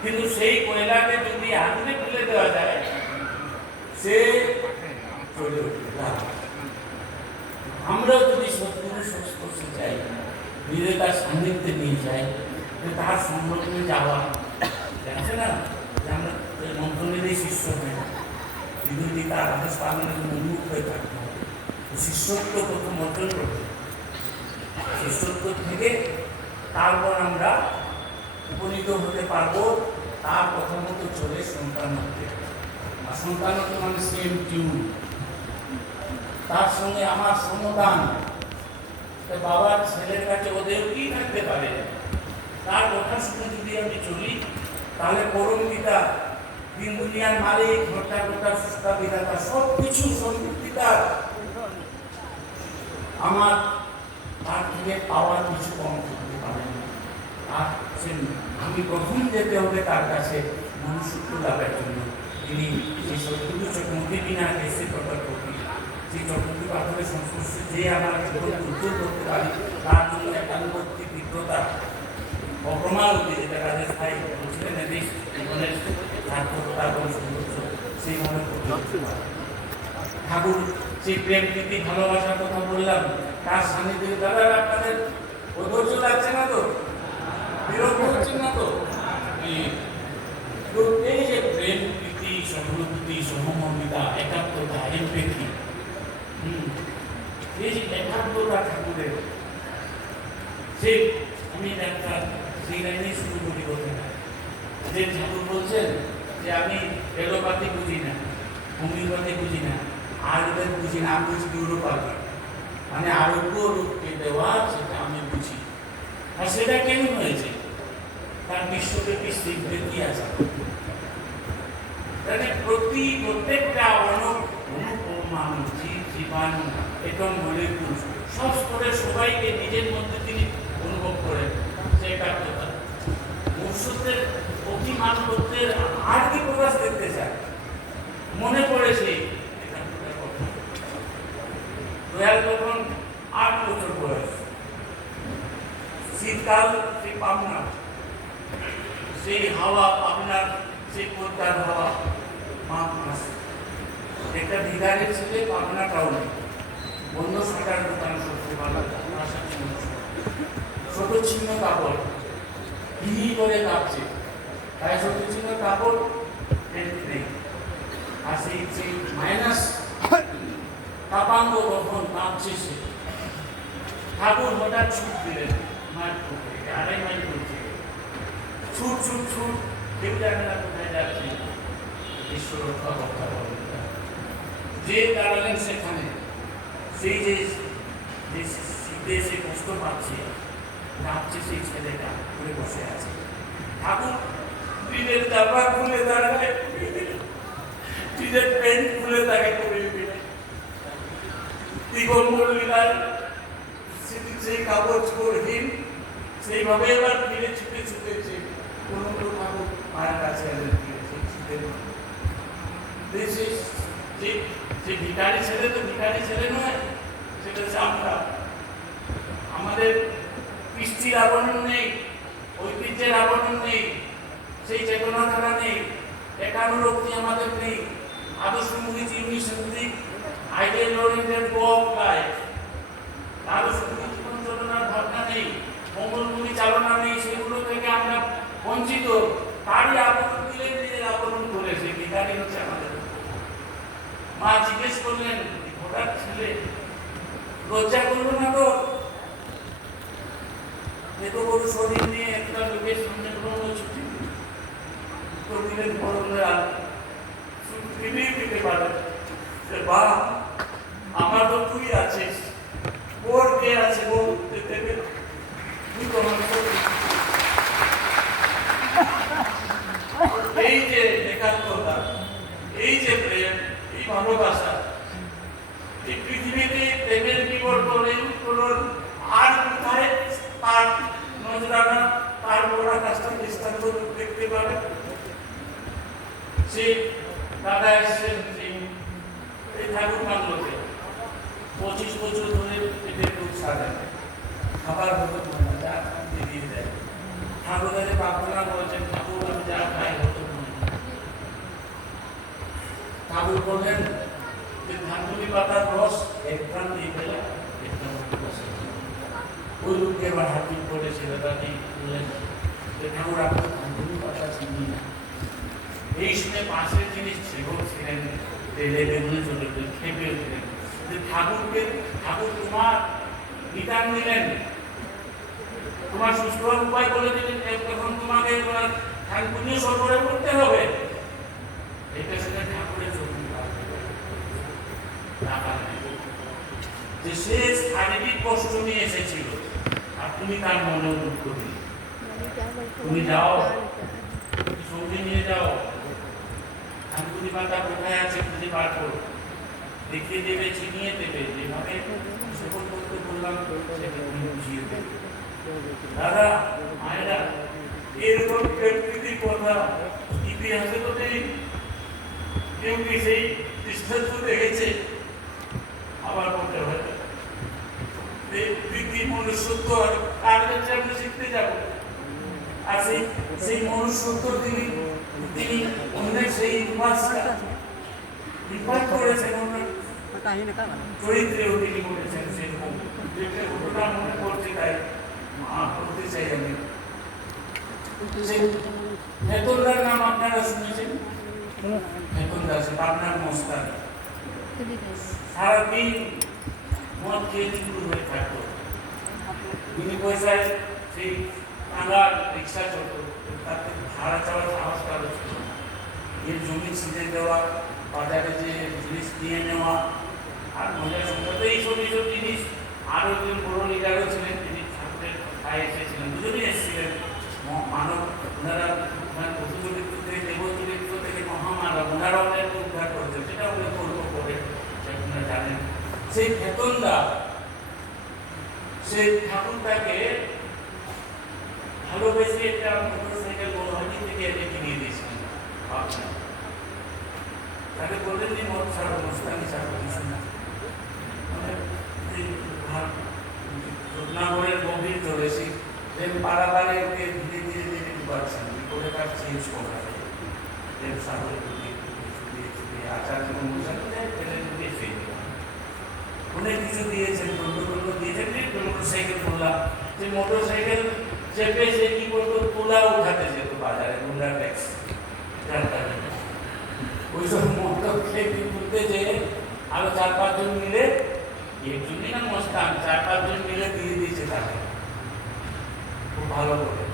কিন্তু সেই কয়লাকে যদি আগুনে ফেলে দেওয়া যায়, সে চলে উঠবে। আমরাও যদি সদ্গুরুর সংস্পর্শে যাই, নিজে তার সান্নিধ্যে নিয়ে যাই, তার সংলগ্নে যাওয়া, দেখে না যে আমরা মন্ত্রণেরই শিষ্য হই না, বিরোধী তার আদেশ পালনের জন্য উন্মুখ হয়ে থাকতে হবে। শিষ্যত্ব প্রথম অর্জন করতে, শিষ্যত্ব থেকে তারপর আমরা উপনীত হতে পারবো তার কথা মতো চলে সন্তানত্বে। আর সন্তানত্ব মানে সেম টিউন, তার সঙ্গে আমার সমদান। বাবার ছেলের কাছে ওদের কি থাকতে পারে, তার কথা শুনে যদি আমি চলি, তাহলে পরম পিতা, দিন দুনিয়ার মালিক, ঘটা ঘটা সুস্থা বিধাতা, সব কিছু সম্পত্তি তার, আমার তার থেকে পাওয়ার কিছু কম করতে পারে না। আর আমি প্রথম যেতে হবে তার কাছে মনুষ্যত্ব লাভের জন্য। তিনি সেই সদ্গুরু চক্রবর্তী বিনা এসে প্রকার করবেন, সেই চক্রবর্তী পাথরের সংস্পর্শে যে আমার জীবন উজ্জ্বল করতে পারি, তার জন্য একানুবর্তী তীব্রতা, অপ্রমাণ অতি, যেটা রাজেশ ভাই বলছিলেন, এদের জীবনের সার্থকতা এবং সৌন্দর্য সেইভাবে ঠাকুর সেই প্রেম প্রীতি ভালোবাসার কথা বললাম, তার সান্নিধ্যে দাদা আপনাদের অধৈর্য লাগছে না তো, বিরক্ত হচ্ছেন না তো? এই যে প্রেম প্রীতি, সহানুভূতি, সহমর্মিতা, একাত্মতা, এমপেথি, এই যে একাত্মতা ঠাকুরের, সেই আমি একটা সেই লাইনেই শুরু করি বলতে, যে ঠাকুর বলছেন যে আমি এলোপাতি বুঝি না, হোমিওপ্যাথি বুঝি না, আয়ুর্বেদ বুঝি না, আমি বুঝি ইউরোপ্যাথি, মানে আরোগ্য রূপকে দেওয়া, সেটা আমি বুঝি। আর সেটা কেন হয়েছে? তার বিশ্বব্যাপী স্বীকৃতি আছে, মানে প্রত্যেকটা অনুপমাণু, জীবাণু, একম মলিকুল, সব স্তরে সবাইকে নিজের মধ্যে তিনি অনুভব করেন। সে একাত্মতা মনুষ্যত্বের অতিমানবত্বের আর কি প্রকাশ দেখতে চায়, মনে পড়ে সেই একাত্মতার কথা। দয়াল তখন 8 বছর বয়স, শীতকাল, সেই পাবনা, সেই হাওয়া, পাবনার সেই পদ্মার হাওয়া, মাঘ মাস, একটা ভিখারির ছেলে পাবনা টাউনে, বন্ধ শাটার দোকান করতে পারল, ছোট ছিন্ন কাপড়, হিহি করে কাঁপছে, তাই ছোট ছিন্ন কাপড় নেই। আর সেই মাইনাস কাপাঙ্গ তখন কাঁপছে সে। ঠাকুর হঠাৎ ছুট দিলেন মাঠ থেকে, 2.5 মাইল করছে, ছুট ছুট ছুট, কেউ জানে না কোথায় যাচ্ছে, ঈশ্বর রক্ষা রক্ষা করেন। যে দাঁড়ালেন সেখানে, সেই যে দেশে কষ্ট পাচ্ছে, কাঁপছে সেই ছেলেটা ঘুরে বসে আছে। ঠাকুর নিজের জামা খুলে দাঁড়ায়, নিজের প্যান্ট খুলে তাকে করে দিলেন। দিগম্বর লীলার সেই কাগজ পড়হীন সেইভাবে এবার ফিরে ছুটে ছুটেছে। কোনো ঠাকুর মায়ের কাছে এলেন, দেশে যে ভিখারি ছেলে তো ভিখারি ছেলে নয়, সেটা হচ্ছে আমরা। আমাদের কৃষ্টির আবরণ নেই, ঐতিহ্যের আবরণ নেই, সেই চেতনাধারা নেই, একানুরক্তি আমাদের নেই, আদর্শমুখী চিন্তাশক্তি, ideal oriented go of life, আদর্শমুখী জীবন চেতনার ভাবনা নেই, মঙ্গলমুখী চালনা নেই, সেগুলো থেকে আমরা বঞ্চিত। তারই আবরণ দিলে নিজের আবরণ করেছে, ভিখারি হচ্ছে আমাদের। মা জিজ্ঞেস করলেন, ঘোড়ার ছেলে লজ্জা করলো না তো? এত বড় শরীর নিয়ে একটা লোকের সামনে কোনো ছুটি তো দিলেন, বড়রা ফিরিয়ে দিতে পারে যে বা আমার তো তুই আছিস, ওর কে আছে বল দেবে, তুই তো আমার। এই যে একাত্মতা, এই যে প্রেম, এই ভালোবাসা, এই পৃথিবীতে প্রেমের বিবর্তন, এই উত্তোলন আর কোথায় তার নজরানা, তার বড় কাজটা দৃষ্টান্ত দেখতে পাবে। সে দাদা এসেছেন এই ঠাকুর বাংলোতে 25 বছর ধরে পেটের দুধ সাজায়, খাবার হতো না, যা দিয়ে দেয়। ঠাকুর কাছে প্রার্থনা করেছেন, ঠাকুর আমি যা খাই হতো না। ঠাকুর বললেন যে ধানগুলি পাতার রস একদম দিয়ে গেলে একদম ওই লোককে আবার হাতির করে ছেলেটাকে বললেন যে ঠাকুর আপনি ধানগুলি পাতা চিনি না। এই শুনে পাশের জিনিস সেবক ছিলেন, তেলে বেগুনে চলে খেপে উঠলেন যে ঠাকুরকে, ঠাকুর তোমার বিধান দিলেন, তোমার সুস্থ উপায় বলে দিলেন, তখন তোমাকে ঠাকুর সরবরাহ করতে হবে। এটা শুনে ঠাকুরের চোখে যে সে শারীরিক কষ্ট নিয়ে এসেছিল আর তুমি তার মনে দুঃখ দিলে। তুমি যাও, সঙ্গে নিয়ে যাও, ঠাকুরি পাতা কোথায় আছে খুঁজে বার করো, দেখিয়ে দেবে, চিনিয়ে দেবে, যেভাবে সেবন করতে বললাম সেটা তুমি বুঝিয়ে দেবে। দাদা মায়েরা এরকম প্রকৃতির কথা ইতিহাসে তো নেই, কেউ কি সেই দৃষ্টান্ত দেখেছে? আবার বলতে হয় প্রীতি মনুষ্যত্ব আর কার কাছে আমরা শিখতে যাব। আর সেই মনুষ্যত্ব তিনি অন্যের সেই ইতিহাসটা ইনভাইট করেছেন, চরিত্রেও তিনি বলেছেন সেরকম যেটা ঘটনা মনে করতে তাই করতে চাই আমি। হেতনদার নাম আপনারা শুনেছেন? হেতনদার পাবনার মস্তান, সারাদিন মদ খেয়ে নিপুণ হয়ে থাকতো। তিনি পয়সায় সেই টাঙ্গা রিক্সা চলত, তাতে ভাড়া চাওয়ার সাহস কারো ছিল না। এর জমি ছিঁড়ে দেওয়া, বাজারে যে জিনিস নিয়ে নেওয়া, আর মজার সম্পর্কে এইসব জিনিস। আরও একজন বড় লিডারও ছিলেন, তিনি ঠাকুরের গায়ে এসেছিলেন, দুজনেই এসেছিলেন মানব। ওনারা পশু চরিত্র থেকে দেব চরিত্র থেকে মহামানব, ওনারা ওনাকে উদ্ধার করেছেন, সেটা উনি গল্প করে আপনারা জানেন। সেই হেতনদা সেই ঠাকুরটাকে ভালোবেসে একটা মোটরসাইকেল গৌহাটি থেকে এনে কিনিয়ে দিয়েছিলেন। তাকে বললেন যে মদ ছাড়ো, মস্তানি ছাড়ো, কিছু না। রত্নাগরের গভীর ধরে সেই পাড়াপাড়ে ওকে ধীরে ধীরে ধীরে ডুবাচ্ছেন, করে তার চেঞ্জ করা যায়। সাগরে আচার্য অনেক কিছু দিয়েছেন, দিয়েছেন। মোটরসাইকেল বললাম যে মোটরসাইকেল চেপে সে কি করতো, তুলা উঠাতে যেত বাজারে, গুন্ডা ট্যাক্স। ওই সব মোটর খেয়ে তুলতে যেয়ে আরো 4-5 জন মিলে, একজনই না মস্তান, 4-5 জন মিলে দিয়ে দিয়েছে তাকে খুব ভালো করে।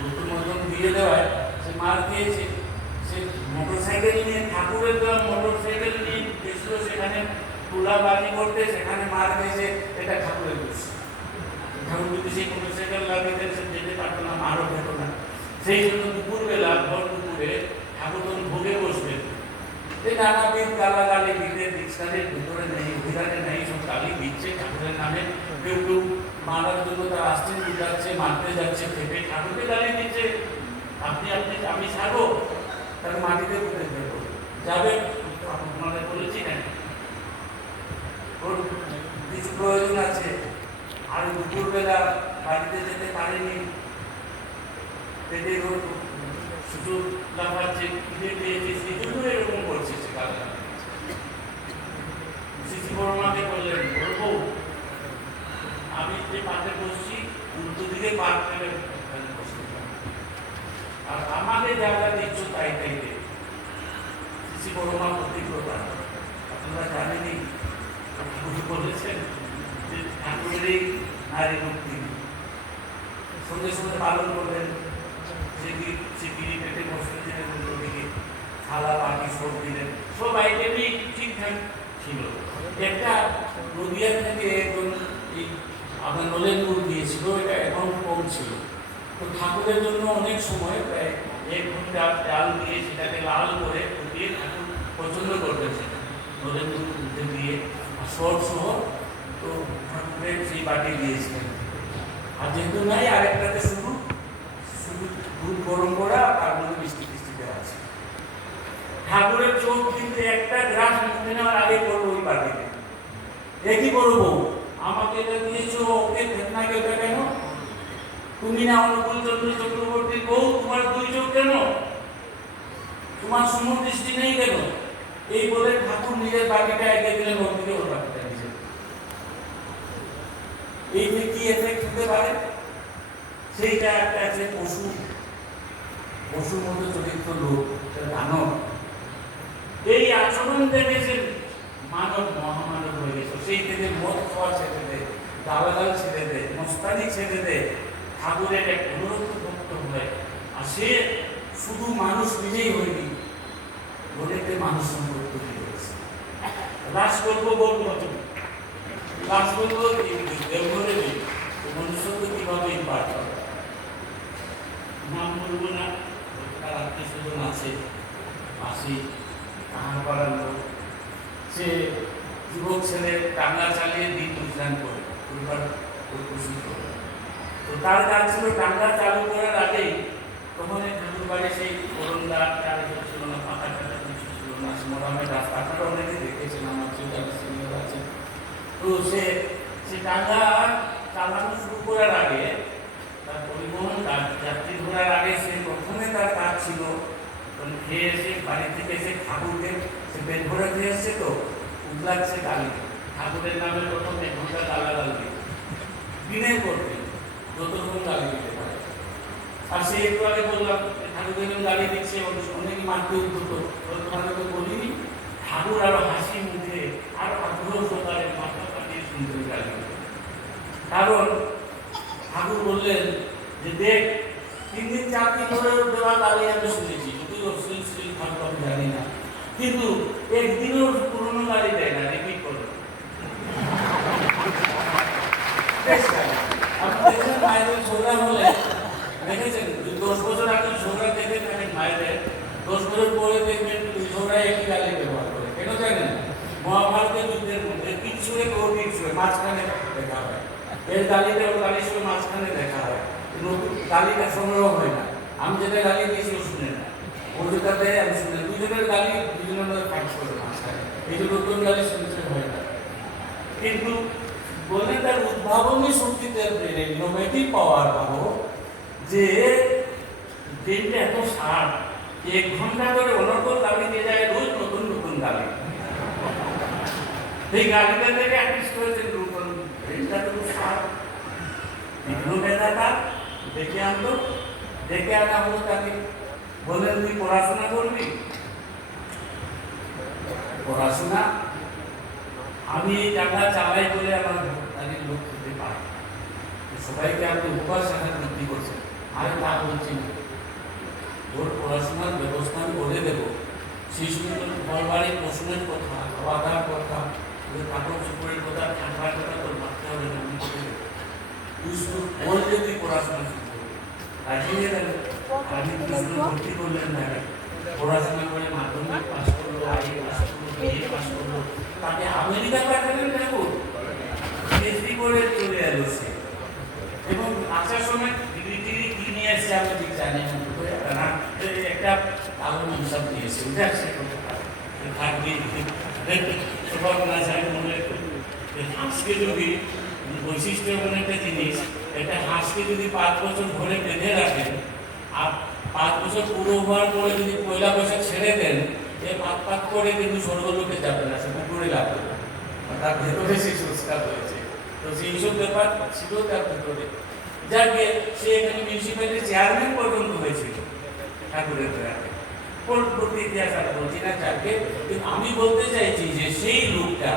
নতুন মতন দিয়ে দেওয়ায় সে মার দিয়েছে। সে মোটরসাইকেল নিয়ে, ঠাকুরের দেওয়া মোটরসাইকেল নিয়ে গেছিল সেখানে তুলাবাজি করতে, সেখানে মার দিয়েছে। এটা ঠাকুরের দোষ। যদি সেই মোটরসাইকেল লাগিয়ে সে যেতে পারতো না, মারও খেত না। সেই জন্য দুপুরবেলা ভর দুপুরে ঠাকুর তখন ভোগে বসবেন, এই নানাবিধ গালাগালি দিতে ডিকশনারির ভিতরে নেই, অভিধানে নেই, সব গালি দিচ্ছে ঠাকুরের নামে। কেউ কেউ মারার জন্য তার আস্তিন যাচ্ছে, মারতে যাচ্ছে, ভেবে ঠাকুরকে গালি দিচ্ছে। আপনি আপনি আমি ছাড়বো, তাকে মাটিতে পুঁতে দেবো, যাবে আপনাদের বলেছি না, ওর কিছু প্রয়োজন আছে। আর দুপুরবেলা বাড়িতে যেতে পারেনি, পেটে রোগ শুধু লাফাচ্ছে, খিদে পেয়েছে, সেই জন্য এরকম করছে। সে গালাগালি সিসি বড়মাকে বললেন, বলবো আমি যে পাশে বসছি উল্টো দিকে পাক ফেলে বসে, আর আমাকে যা যা দিচ্ছ তাই তাই দে। সিসি বড়মা প্রতিজ্ঞতা, আপনারা জানেনি ঠাকুর বলেছেন যে ঠাকুরেরই নারী মুক্তি সঙ্গে সঙ্গে পালন করলেন। সে গিরি পেটে বসতে দিলেন, উল্টো দিকে থালা বাটি সব দিলেন, সব আইটেমই ঠিকঠাক ছিল। একটা নদিয়া থেকে একজন এই আপনার নলেনপুর দিয়েছিল, এটা অ্যামাউন্ট কম ছিল। তো ঠাকুরের জন্য অনেক সময় প্রায় 1 ঘন্টা ডাল দিয়ে সেটাকে লাল করে ফুটিয়ে ঠাকুর পছন্দ করতেন, সেটা নলেনপুর উঠে দিয়ে শর্ট সহ। তো ঠাকুরের সেই বাটি দিয়েছিলেন। আর যেহেতু নাই, আরেকটাতে শুধু শুধু দুধ গরম করা, তার মধ্যে মিষ্টি টিষ্টি দেওয়া আছে। ঠাকুরের চোখ কিন্তু একটা গ্রাস মুখে নেওয়ার আগে করবো ওই বাটিতে, একই করবো, আমাকে এটা দিয়েছো, ওকে ঘটনাকে ওটা কেন? তুমি না অনুকূল চন্দ্র চক্রবর্তী বউ, তোমার 2 চোখ কেন? তোমার সমদৃষ্টি নেই কেন? এই বলে ঠাকুর নিজের বাটিটা এগিয়ে দিলেন, ওর দিকে ওর বাটিটা নিজে। এই যে কি এফেক্ট হতে পারে, সেইটা একটা আছে পশুর মধ্যে চরিত্র লোক, দানব। এই আচরণ দেখেছেন মানব মহামানব হয়ে গেছে। সেই থেকে মদ খাওয়া ছেড়ে দেয়, গালাগাল ছেড়ে দেয়, মস্তানি ছেড়ে দেয়, ঠাকুরের এক অনুরক্ত ভক্ত হয়। আর সে শুধু মানুষ নিজেই হয়নি, অনেকে মানুষ সম্পর্ক হয়েছে। লাস্ট গল্প বলবো, লাস্ট গল্প দেবঘরে নেই, মনুষ্যত্ব কিভাবে ইম্পার্ট করে। নাম বলবো না, তার আত্মীয় স্বজন আছে মাসি, কাহার পাড়ার লোক। সে যুবক ছেলে টাঙ্গা চালিয়ে দিন গুজরান করে, পরিবার পোষণ করে। তো তার কাজ ছিল টাঙ্গা চালু করার আগেই, তখন ঠাকুর বাড়ি সেই করন্দা চার ছিল না, পাতা টাকা কিছু ছিল না, মোটামুটি রাস্তা আপনারা অনেকে দেখেছেন, আমার সিনিয়র আছে। তো সে টাঙ্গা চালানো শুরু করার আগে, তার পরিবহন যাত্রী ঘোরার আগে, সে প্রথমে তার কাজ ছিল খেয়ে এসে বাড়ি থেকে এসে ঠাকুরকে, সে পেট ভরে খেয়ে এসছে, তো উঠলাচ্ছে গালি, ঠাকুরের নামে প্রথম 1 ঘন্টা গালাগাল দিয়ে দিনের করতে যত রকম গালি দিতে পারে। আর সে একটু আগে বললাম ঠাকুরের গালি দিচ্ছে, অনেকে মারতে উদ্যত, তোমাদেরকে বলিনি, ঠাকুর আরো হাসি মুখে আরো আগ্রহ সহকারে মাথা কাটিয়ে শুনতে গালি। কারণ ঠাকুর বললেন যে দেখ, 3 দিন 4 দিন ধরে দেওয়া গালি আমি শুনেছি, যদি অশ্লীল থাকতো আমি জানি না, কিন্তু একদিনও পুরনো গালি দেয় না, রিপিট করে। আপনি দেখেছেন মায়েদের ঝগড়া হলে, দেখেছেন 10 বছর আগে ঝগড়া দেখে থাকেন মায়েদের, 10 বছর পরে দেখবেন ঝগড়ায় একই গালি ব্যবহার করে। কেন জানেন? মহাভারতের যুদ্ধের মধ্যে কিচ্ছুরে ওর কিচ্ছুরে মাঝখানে দেখা হয়, এর গালিটা ওর গালির সঙ্গে মাঝখানে দেখা হয়, নতুন গালিটা সংগ্রহ হয় না। আমি যেটা গালি দিয়েছি ও শুনে না, ও যেটা দেয় আমি শুনে, দুজনের গালি দুজনের মধ্যে ফাইট করে মাঝখানে, এই যে নতুন গালি শুনতে হয় না। কিন্তু বললেন তার উদ্ভাবনী শক্তিতে ইনোভেটিভ পাওয়ার পাবো, যে ব্রেনটা এত শার্প, 1 ঘন্টা ধরে অনর্গল গালি দিয়ে যায়, রোজ নতুন নতুন গালি। এই গালিটা থেকে অ্যাটিস্ট হয়েছেন নতুন ব্রেনটা তো শার্প। বিভিন্ন মেধাটা ডেকে আনলো, ডেকে আনা হলো, তাকে বললেন তুই পড়াশোনা করবি। পড়াশোনা আমি এই টাকা চালাই বলে আমার ভোক্তাদের লোক খেতে পারে, সবাইকে আপনি উপহার শাখা বৃদ্ধি করছেন, আর তা বলছি না, ওর পড়াশোনার ব্যবস্থা আমি করে দেবো। শিশুদের ঘর বাড়ি পোষণের কথা, খাওয়া দাওয়ার কথা, কাপড় চোপড়ের কথা, ঠান্ডার কথা তোর ভাবতে হবে না, আমি করে দেবো। তুই শুধু বলতে তুই পড়াশোনা শুরু করবি, রাজিয়ে গেল। আমি ভর্তি করলেন না, পড়াশোনা করে মাধ্যমিক পাস করলো, আইএ পাস করলো, বিএ পাস করলো, তাকে আমেরিকা পাঠালেন ঠাকুর, পিএইচডি করে চলে এলো সে। এবং আসার সময় ডিগ্রি কি নিয়ে এসছে আমি ঠিক জানি না, একটা কালো হিসাব নিয়েছে, উঠে আসছে থাকবে সবার কাছে। আমি মনে হাঁসকে যদি বৈশিষ্ট্য এমন একটা জিনিস, একটা হাঁসকে যদি 5 বছর ধরে বেঁধে রাখেন আর 5 বছর পুরো হওয়ার পরে যদি পয়লা বৈশাখ ছেড়ে দেন, এ পাক করে কিন্তু স্বর্গলোকে যাবে না, সে পুকুরে লাগবে, তার ভেতরে সেই সংস্কার হয়েছে। তো সেই সব ব্যাপার ছিল তার ভেতরে, যাকে সে এখানে মিউনিসিপ্যালিটির চেয়ারম্যান পর্যন্ত হয়েছিল ঠাকুরের প্রয়াতে। প্রতি ইতিহাস আর বলছি না যাকে, কিন্তু আমি বলতে চাইছি যে সেই লোকটা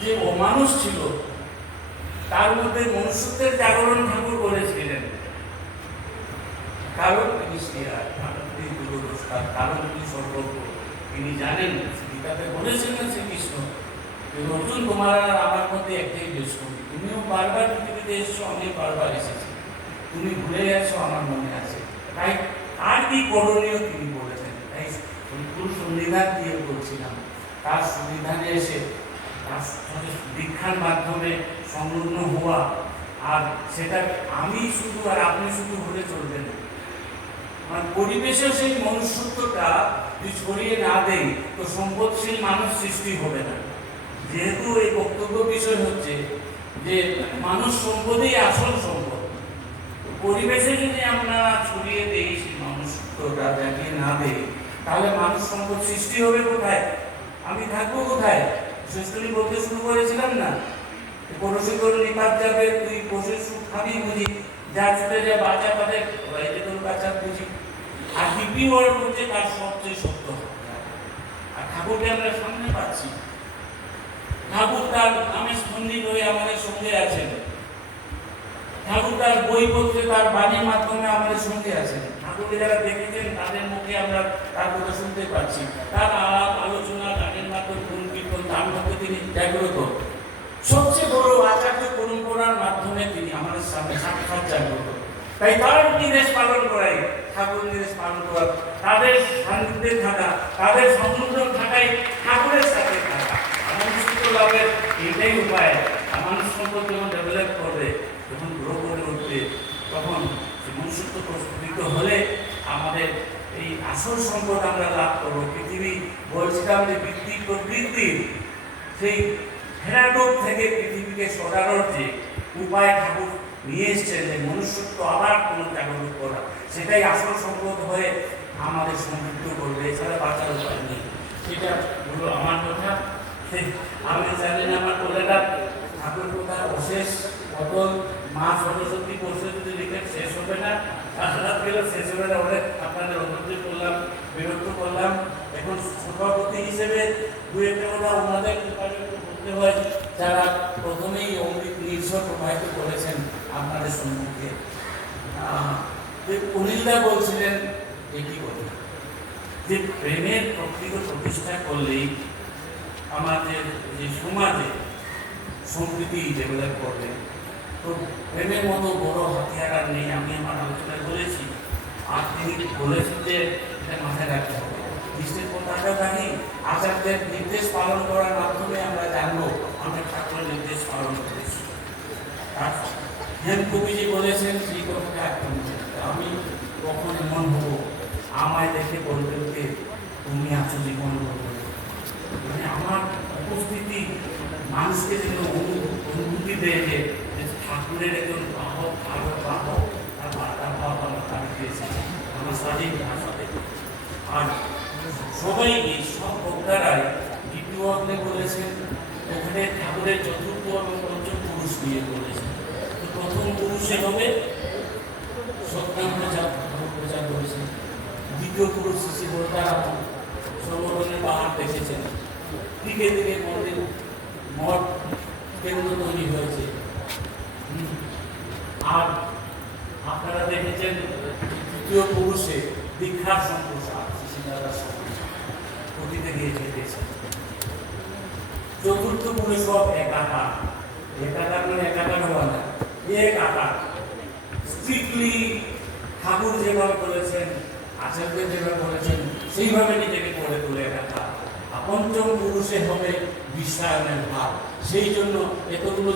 যে অমানুষ ছিল, তার মধ্যে মনুষ্যত্বের জাগরণ ঠাকুর করেছিলেন। কারণ তিনি শ্রীহার, কারণ তিনি দূরদর্শিতা, কারণ তিনি সর্বজ্ঞ। তিনি জানেন, গীতাতে বলেছিলেন শ্রীকৃষ্ণ, অর্জুন তোমার আর আমার মধ্যে একটাই দুষ্কর্ম, তুমিও বারবার পৃথিবীতে এসছো, আমি বারবার এসেছি, তুমি ভুলে গেছো আমার মনে আছে। তাই আর কি করণীয় তিনি বলেছেন। তাই ফুল সংবিধান দিয়ে বলছিলাম, তার সংবিধানে এসে তার দীক্ষার মাধ্যমে সংলগ্ন হওয়া, আর সেটা আমি শুধু আর আপনি শুধু হলে চলবে না, মানে পরিবেশে সেই মনুষ্যত্বটা যদি ছড়িয়ে না দেয় তো সম্পদশীল মানুষ সৃষ্টি হবে না। যেহেতু এই বক্তব্য বিষয় হচ্ছে যে মানুষ সম্পদেই আসল সম্পদ, পরিবেশে যদি আমরা ছড়িয়ে দিই সেই মনুষ্যত্বটা জাগিয়ে না দেই, তাহলে মানুষ সম্পদ সৃষ্টি হবে কোথায়, আমি থাকবো কোথায়? শেষগুলি বলতে শুরু করেছিলাম না, পড়োশি তোর নিপাত যাবে, তুই বসে সুখ খাবি বুঝি, যা ছুটে যা বাঁচা পাতে বাইরে তোর বাঁচা বুঝি। আর ডিপি ওয়ার্ড হচ্ছে তার সবচেয়ে সত্য। আর ঠাকুরকে আমরা সামনে পাচ্ছি, ঠাকুর তার নামে স্পন্দিত হয়ে আমাদের সঙ্গে আছেন, ঠাকুর তার বইপত্রে তার বাণীর মাধ্যমে আমাদের সঙ্গে আছেন। ঠাকুরকে যারা দেখেছেন তাদের মুখে আমরা তার কথা শুনতে পাচ্ছি, তার আলাপ আলোচনা গানের মাধ্যমে গুণ কীর্তন তার মধ্যে তিনি জাগ্রত। সবচেয়ে বড় আচার্য পরম্পরার মাধ্যমে তিনি আমাদের সামনে সাক্ষাৎ জাগ্রত। তাই তার নির্দেশ পালন করাই, ঠাকুর নির্দেশ পালন করা, তাদের সান্নিধ্যে থাকা, তাদের সংলগ্ন থাকাই ঠাকুরের সাথে থাকা। মনুষ্যত্ব লাভের এটাই উপায়। মানুষ সম্পদ যখন ডেভেলপ করবে, যখন গ্রো করে উঠবে, তখন মনুষ্যত্ব প্রস্ফুটিত হলে আমাদের এই আসল সম্পদ আমরা লাভ করবো। পৃথিবী বলছিলাম যে প্রবৃত্তির সেই হেরাডোপ থেকে পৃথিবীকে সরানোর যে উপায় ঠাকুর নিয়ে এসছেন, যে মনুষ্যত্ব আবার কোনো জাগরণ করা, সেটাই আসল সম্পদ হয়ে আমাদের সমৃদ্ধ করবে, এছাড়া বাঁচার উপায় নেই। সেটা হলো আমার কথা। আমি জানি না আমার বলেটা ঠাকুর কথা অশেষ অটল, মা সরস্বতী বসে যদি লিখে শেষ হবে না, রাত গেলেও শেষ হবে না। অনেক আপনাদের অনুরোধ করলাম, বিরক্ত করলাম। এখন সভাপতি হিসেবে দু একটা কথা ওনাদের বলতে হয়, যারা প্রথমেই অমৃত নির্ঝর প্রবাহিত করেছেন আপনাদের সম্মুখে। অনিলদা বলছিলেন একই কথা, যে প্রেমের প্রকৃত প্রতিষ্ঠা করলেই আমাদের যে সমাজে সম্প্রীতি ডেভেলপ করবে। তো প্রেমের মতো বড় হাতিয়ার আর নেই, আমি আমার আলোচনায় বলেছি। আর তিনি বলেছেন যে এটা মাথায় রাখতে হবে, দৃষ্টির কথাটা জানি, আচার্যের নির্দেশ পালন করার মাধ্যমে আমরা জানবো আমরা ঠাকুরের নির্দেশ পালন করেছি। আর হেম কবিজি বলেছেন সেই কথাটা একদম, আমি কখন এমন হবো আমায় দেখে বলবেন যে তুমি আছো জীবন বলবে, মানে আমার উপস্থিতি মানুষকে যেন অনুভূতি দেয় যে ঠাকুরের একজন বাহক, ভালো বাহক, তার বাধা ভাব আমার তার দিয়েছে আমার স্বাধীন ভাষাতে। আর সবাই সব বক্তারাই দ্বিতীয় বলেছেন ওখানে ঠাকুরের চতুর্থ এবং পঞ্চম পুরুষ নিয়ে বলেছেন। তো প্রথম পুরুষে হবে সত্যনাম প্রচার করেছেন, দ্বিতীয় পুরুষ শ্রী বর্তারাম সংগঠনের পাহাড় দেখেছেন, দিকে দিকে মন্দির মঠ কেন্দ্র তৈরি হয়েছে। আর আপনারা দেখেছেন তৃতীয় পুরুষে দীক্ষার সম্প্রসার প্রতিতে গিয়ে খেতেছে। চতুর্থ পুরুষ সব একাকার, একাকার মানে একাকার হওয়া না, এক আকার। স্ট্রিক্টলি ঠাকুর যেভাবে বলেছেন, আচার্য যেভাবে বলেছেন, সেইভাবে নিজেকে করে তুলে রাখা। পঞ্চম পুরুষে হবে বিশ্বায়নের ভাব। সেই জন্য এতগুলো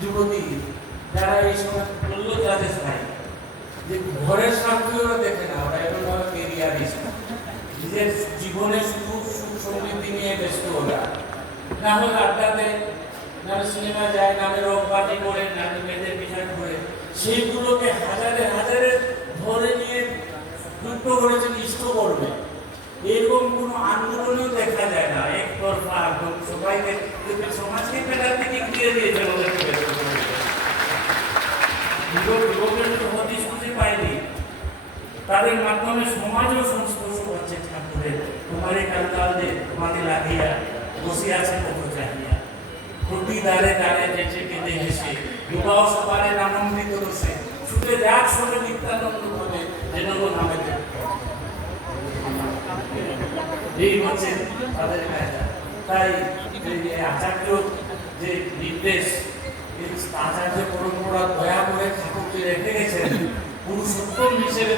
যুবতী যারা এই সময় বললো যাদের ভাই যে ঘরের স্বার্থেও দেখে না, ওরা এখন কেরিয়ারিস্ট, নিজের জীবনে শুধু সুখ সমৃদ্ধি নিয়ে ব্যস্ত ওরা। না হলে আড্ডাতে, না সিনেমা যায়, না রক পার্টি করে, না মেয়েদের পিছনে করে, সেইগুলোকে হাজারে হাজারে ধরে নিয়ে যুক্ত করেছেন ইষ্ট করবে। এরকম কোনো আন্দোলনও দেখা যায় না, একতরফা সবাইকে সমাজকে পেটার দিকে দিয়ে দিয়েছে ওদেরকে ব্যস্ত করে। লোকের হদিস খুঁজে পায়নি, তাদের মাধ্যমে সমাজও সংস্পর্শ করছে ঠাকুরের। তোমারে কালকাল যে তোমাকে লাগিয়া বসে আছে কত চাহিয়া, প্রতি দ্বারে দ্বারে যেচে কেঁদে হেসে, বিবাহ সবারে আনন্দিত রসে, ছুটে যাক সবে নিত্যানন্দ বলে যেন নামে। এই হচ্ছে তাদের কাজা। তাই আচার্য যে নির্দেশ, আচার্য পরম্পরা দয়া করে ঠাকুরকে রেখে গেছেন পুরুষোত্তম হিসেবে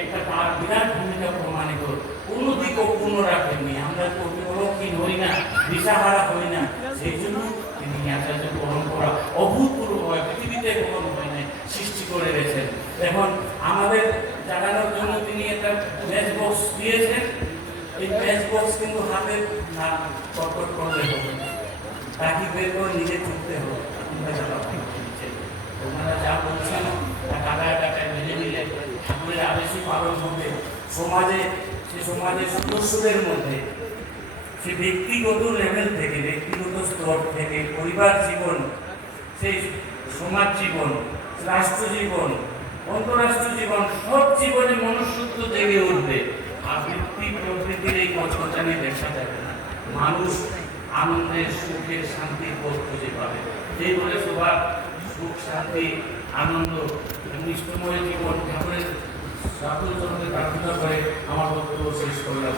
একটা তার বিরাট ভূমিকা প্রমাণিত। কোনো দিক অপূর্ণ রাখেননি। আমরা কবিরক্ষীণ হই না, দিশাহারা হই না, সেই জন্য তিনি আচার্য পরম্পরা অভূতপূর্বভাবে পৃথিবীতে কখনো হয় নাই সৃষ্টি করে গেছেন। এখন আমাদের জানানোর জন্য তিনি একটা ম্যাচ বক্স দিয়েছেন। এই ম্যাচ বক্স কিন্তু হাতে কটকট করলে হবে, তাকে বের করে নিজে চুপতে হবে। ওনারা যা বলছেন তা টাকায় টাকায় মেনে নিলে ঠাকুরের আবেশী পালন হবে সমাজে। সে সমাজের সদস্যদের মধ্যে, সে ব্যক্তিগত লেভেল থেকে, ব্যক্তিগত স্তর থেকে, পরিবার জীবন, সেই সমাজ জীবন, রাষ্ট্র জীবন, অন্তরাষ্ট্র জীবন, সব জীবনে মনুষ্যত্ব জেগে উঠবে। আবৃত্তি প্রকৃতির এই কচকচানি দেখা যাবে না। মানুষ আনন্দের, সুখের, শান্তির পথ খুঁজে পাবে। এই বলে সবার সুখ, শান্তি, আনন্দ, নিষ্ঠময় জীবন ঠাকুরের সাধু চরণে প্রার্থনা করে আমার বক্তব্য শেষ করলাম।